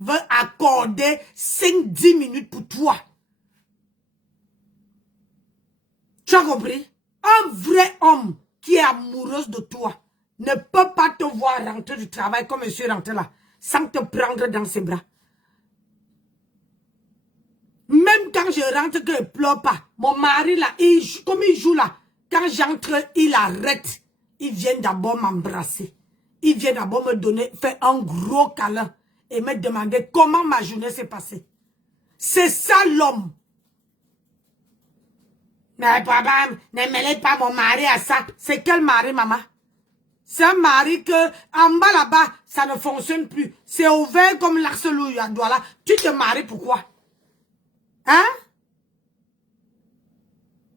veut accorder 5-10 minutes pour toi. Tu as compris? Un vrai homme qui est amoureux de toi ne peut pas te voir rentrer du travail comme je suis rentré là, sans te prendre dans ses bras. Même quand je rentre, que je pleure pas, mon mari là, comme il joue là, quand j'entre, il arrête. Il vient d'abord m'embrasser. Il vient d'abord me donner, faire un gros câlin et me demander comment ma journée s'est passée. C'est ça l'homme. Mais papa, ne mêlez pas mon mari à ça. C'est quel mari, maman? C'est un mari que, en bas là-bas, ça ne fonctionne plus. C'est ouvert comme l'arcelouille à Douala. Tu te maries pourquoi? Hein?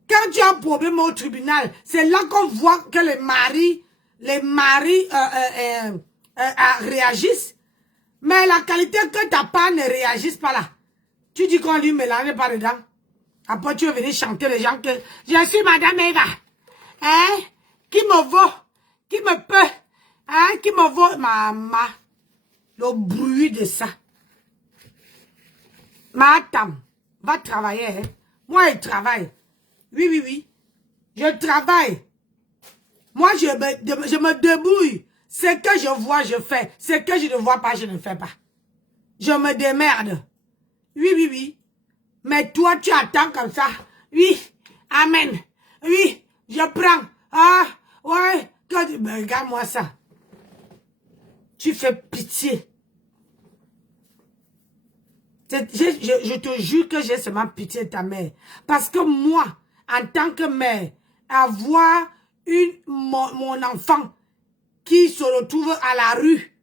Quand tu as un problème au tribunal, c'est là qu'on voit que les maris réagissent. Mais la qualité que ta part ne réagisse pas là. Tu dis qu'on lui mélange pas dedans. Après, tu veux venir chanter les gens que je suis Madame Eva. Hein? Qui me vaut? Qui me peut? Hein? Qui me vaut? Maman. Le bruit de ça. Madame, va travailler. Hein? Moi, je travaille. Oui. Je travaille. Moi, je me débrouille. Ce que je vois, je fais. Ce que je ne vois pas, je ne fais pas. Je me démerde. Oui. Mais toi, tu attends comme ça. Oui. Amen. Oui. Je prends. Ah. Ouais. Mais regarde-moi ça. Tu fais pitié. Je te jure que j'ai seulement pitié de ta mère. Parce que moi, en tant que mère, avoir mon enfant qui se retrouve à la rue.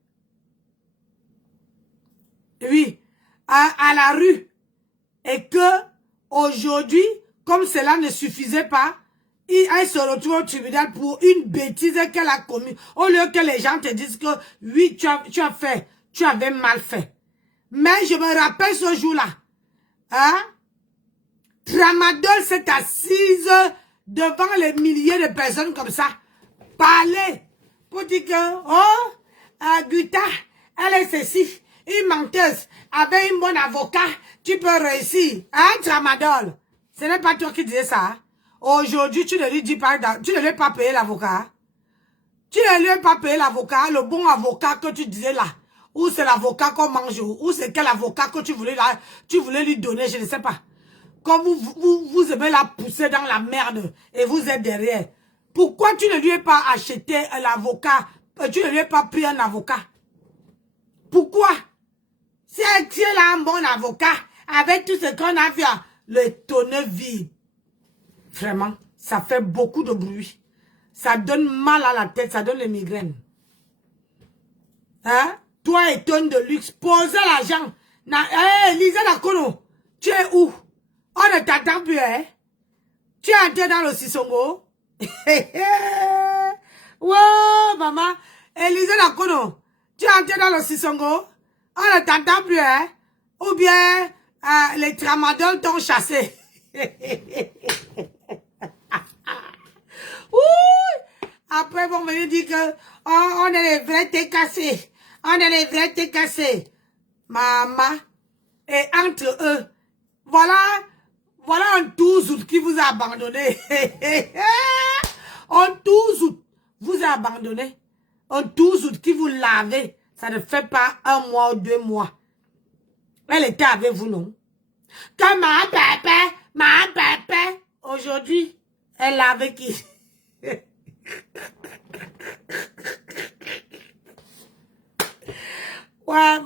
Oui, à la rue. Et que aujourd'hui, comme cela ne suffisait pas, elle se retrouve au tribunal pour une bêtise qu'elle a commise. Au lieu que les gens te disent que oui, tu avais mal fait. Mais je me rappelle ce jour-là. Hein? Tramadol s'est assise devant les milliers de personnes comme ça. Parler. Pour dire que, oh, Guta, elle est ceci, une menteuse. Avec une bonne avocat, tu peux réussir. Hein, Tramadol? Ce n'est pas toi qui disais ça. Hein? Aujourd'hui, tu ne lui dis pas, tu ne lui as pas payé l'avocat. Tu ne lui as pas payé l'avocat, le bon avocat que tu disais là. Ou c'est l'avocat qu'on mange, ou c'est quel avocat que tu voulais lui donner, je ne sais pas. Comme vous aimez la pousser dans la merde et vous êtes derrière. Pourquoi tu ne lui as pas acheté l'avocat, tu ne lui as pas pris un avocat? Pourquoi? Si tu es là un bon avocat, avec tout ce qu'on a vu, le tonneau vide. Vraiment, ça fait beaucoup de bruit. Ça donne mal à la tête, ça donne les migraines. Hein? Toi et tonne de luxe, posez l'argent. Lisa Nakono, tu es où? On ne t'attend plus, hein? Tu es entré dans le Sissongo? Wow, maman. Lisa Nakono, tu es entré dans le Sissongo? On ne t'attend plus, hein? Ou bien les Tramadol t'ont chassé? Après, ils vont venir dire que on est les vrais TKC. On est les vrais TKC. Maman. Et entre eux, voilà un 12 août qui vous a abandonné. Un 12 août vous a abandonné. Un 12 août qui vous lavait. Ça ne fait pas 1 mois ou 2 mois. Elle était avec vous, non? Comme ma papa. Aujourd'hui, elle est avec qui? Ouais,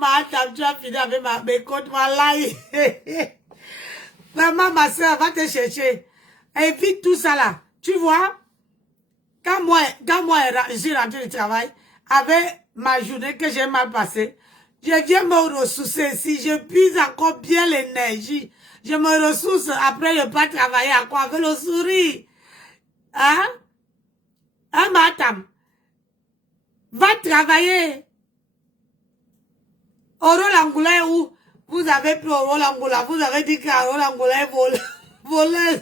tu as fini avec mes comptes, wallahi. Vraiment, ma soeur, va te chercher. Évite tout ça là. Tu vois, quand moi, j'ai rentré du travail, avec ma journée que j'ai mal passée, je viens me ressourcer. Si je puise encore bien l'énergie, je me ressource. Après, je peux travailler à quoi? Avec le sourire. Hein? Hein, madame? Va travailler. Oro Langoula est où? Vous avez pris Oro Langoula. Vous avez dit qu'Oro Langoula est voleuse.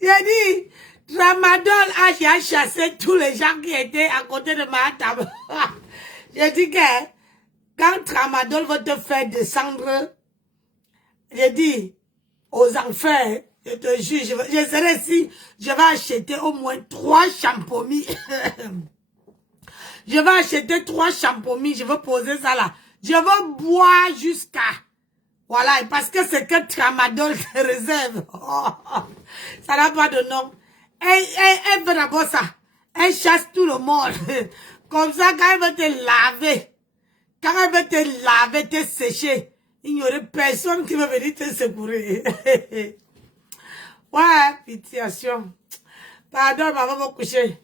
J'ai dit, Tramadol a chassé tous les gens qui étaient à côté de ma table. J'ai dit que quand Tramadol va te faire descendre, j'ai dit aux enfers, Je te jure, je serai ici. Je vais acheter au moins 3 champomis. Je vais acheter 3 champomis. Je veux poser ça là. Je veux boire jusqu'à... Voilà, parce que c'est que Tramadol te réserve. Ça n'a pas de nom. Elle fait d'abord ça. Elle chasse tout le monde. Comme ça, quand elle veut te laver, quand elle veut te laver, te sécher, il n'y aurait personne qui va venir te secourir. Ouais, pitiation. Pardon, maman va me coucher.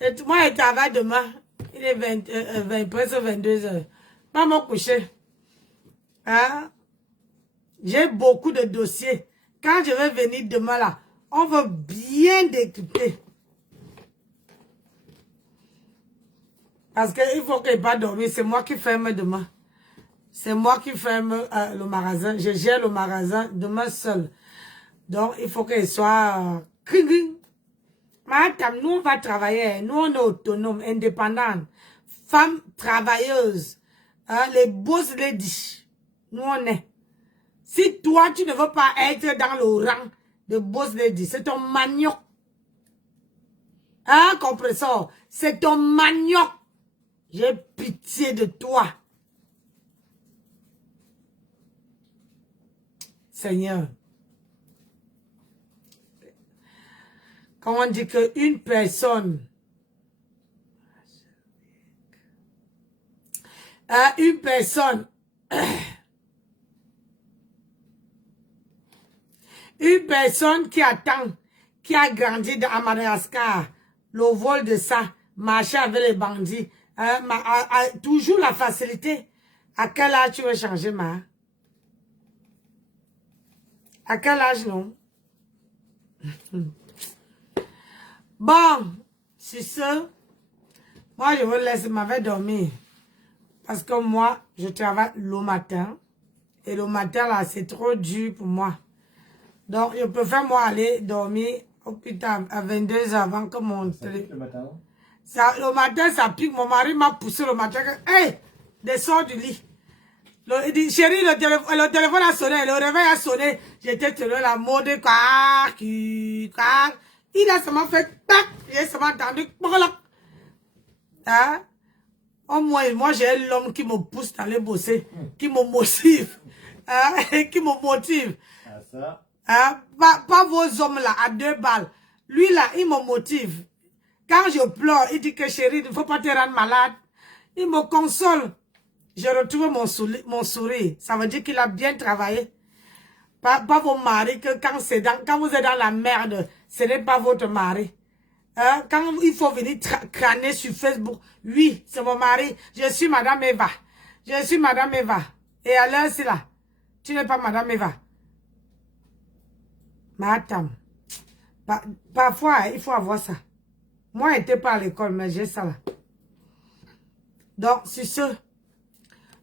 Et moi, je travaille demain. Il est presque 22 heures. Maman me coucher. Hein? J'ai beaucoup de dossiers. Quand je vais venir demain là, on va bien découper. Parce qu'il faut qu'il pas dormir. C'est moi qui ferme demain. C'est moi qui ferme le magasin. Je gère le magasin demain seul. Donc, il faut qu'il soit... Madame, nous, on va travailler. Nous, on est autonomes, indépendants. Femmes travailleuses. Hein, les boss ladies. Nous, on est. Si toi, tu ne veux pas être dans le rang de boss lady, c'est ton manioc. Hein, compresseur? C'est ton manioc. J'ai pitié de toi. Seigneur. Quand on dit qu'une personne, une personne qui attend, qui a grandi à Madagascar, le vol de ça, marcher avec les bandits, toujours la facilité. À quel âge tu veux changer, ma? À quel âge, non? Bon, c'est ça. Moi, je vous laisse m'avoir dormir. Parce que moi, je travaille le matin. Et le matin, là, c'est trop dur pour moi. Donc, je préfère, moi, aller dormir au plus tard, à 22 h avant que mon... Le matin? Le matin, ça pique. Mon mari m'a poussé le matin. Hey, descends du lit. Il dit, chérie, le téléphone a sonné. Le réveil a sonné. J'étais sur la mode. Il a seulement fait tac. J'ai seulement entendu. Hein? Au moins, moi, j'ai l'homme qui me pousse d'aller bosser. Qui me motive. Hein? Qui me motive. Ah, ça. Hein? Pas vos hommes là, à 2 balles. Lui là, il me motive. Quand je pleure, il dit que chérie, il ne faut pas te rendre malade. Il me console. Je retrouve mon sourire. Ça veut dire qu'il a bien travaillé. Pas vos maris, que quand vous êtes dans la merde, ce n'est pas votre mari. Hein? Quand il faut venir crâner sur Facebook, oui, c'est mon mari. Je suis Madame Eva. Je suis Madame Eva. Et à l'heure, c'est là. Tu n'es pas Madame Eva. Madame. Parfois, il faut avoir ça. Moi, je n'étais pas à l'école, mais j'ai ça là. Donc, c'est ça.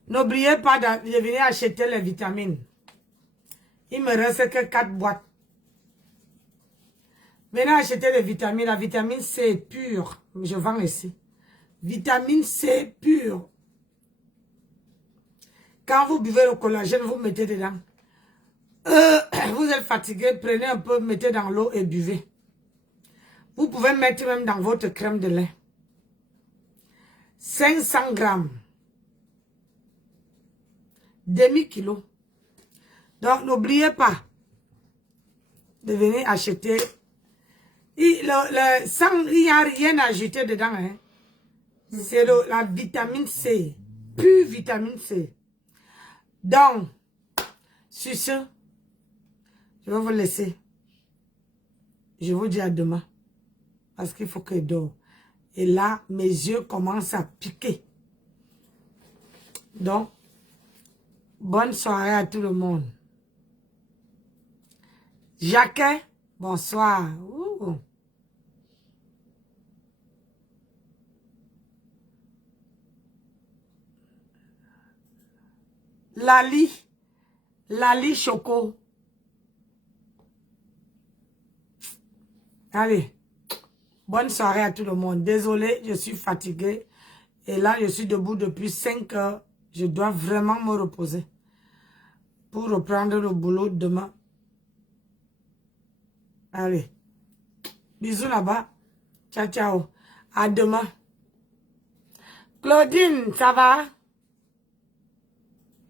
N'oubliez pas de venir acheter les vitamines. Il me reste que 4 boîtes. Venez acheter les vitamines. La vitamine C pure. Je vends ici. Vitamine C pure. Quand vous buvez le collagène, vous mettez dedans. Vous êtes fatigué, prenez un peu, mettez dans l'eau et buvez. Vous pouvez mettre même dans votre crème de lait. 500 grammes. Demi-kilo. Donc, n'oubliez pas de venir acheter. Il n'y a rien à ajouter dedans. Hein. C'est la vitamine C. Pure vitamine C. Donc, sur ce, je vais vous laisser. Je vous dis à demain. Parce qu'il faut que je dors. Et là, mes yeux commencent à piquer. Donc, bonne soirée à tout le monde. Jacquet, bonsoir. Ouh. Lali Choco. Allez, bonne soirée à tout le monde. Désolé, je suis fatiguée. Et là, je suis debout depuis 5 heures. Je dois vraiment me reposer pour reprendre le boulot demain. Allez. Bisous là-bas. Ciao, ciao. À demain. Claudine, ça va?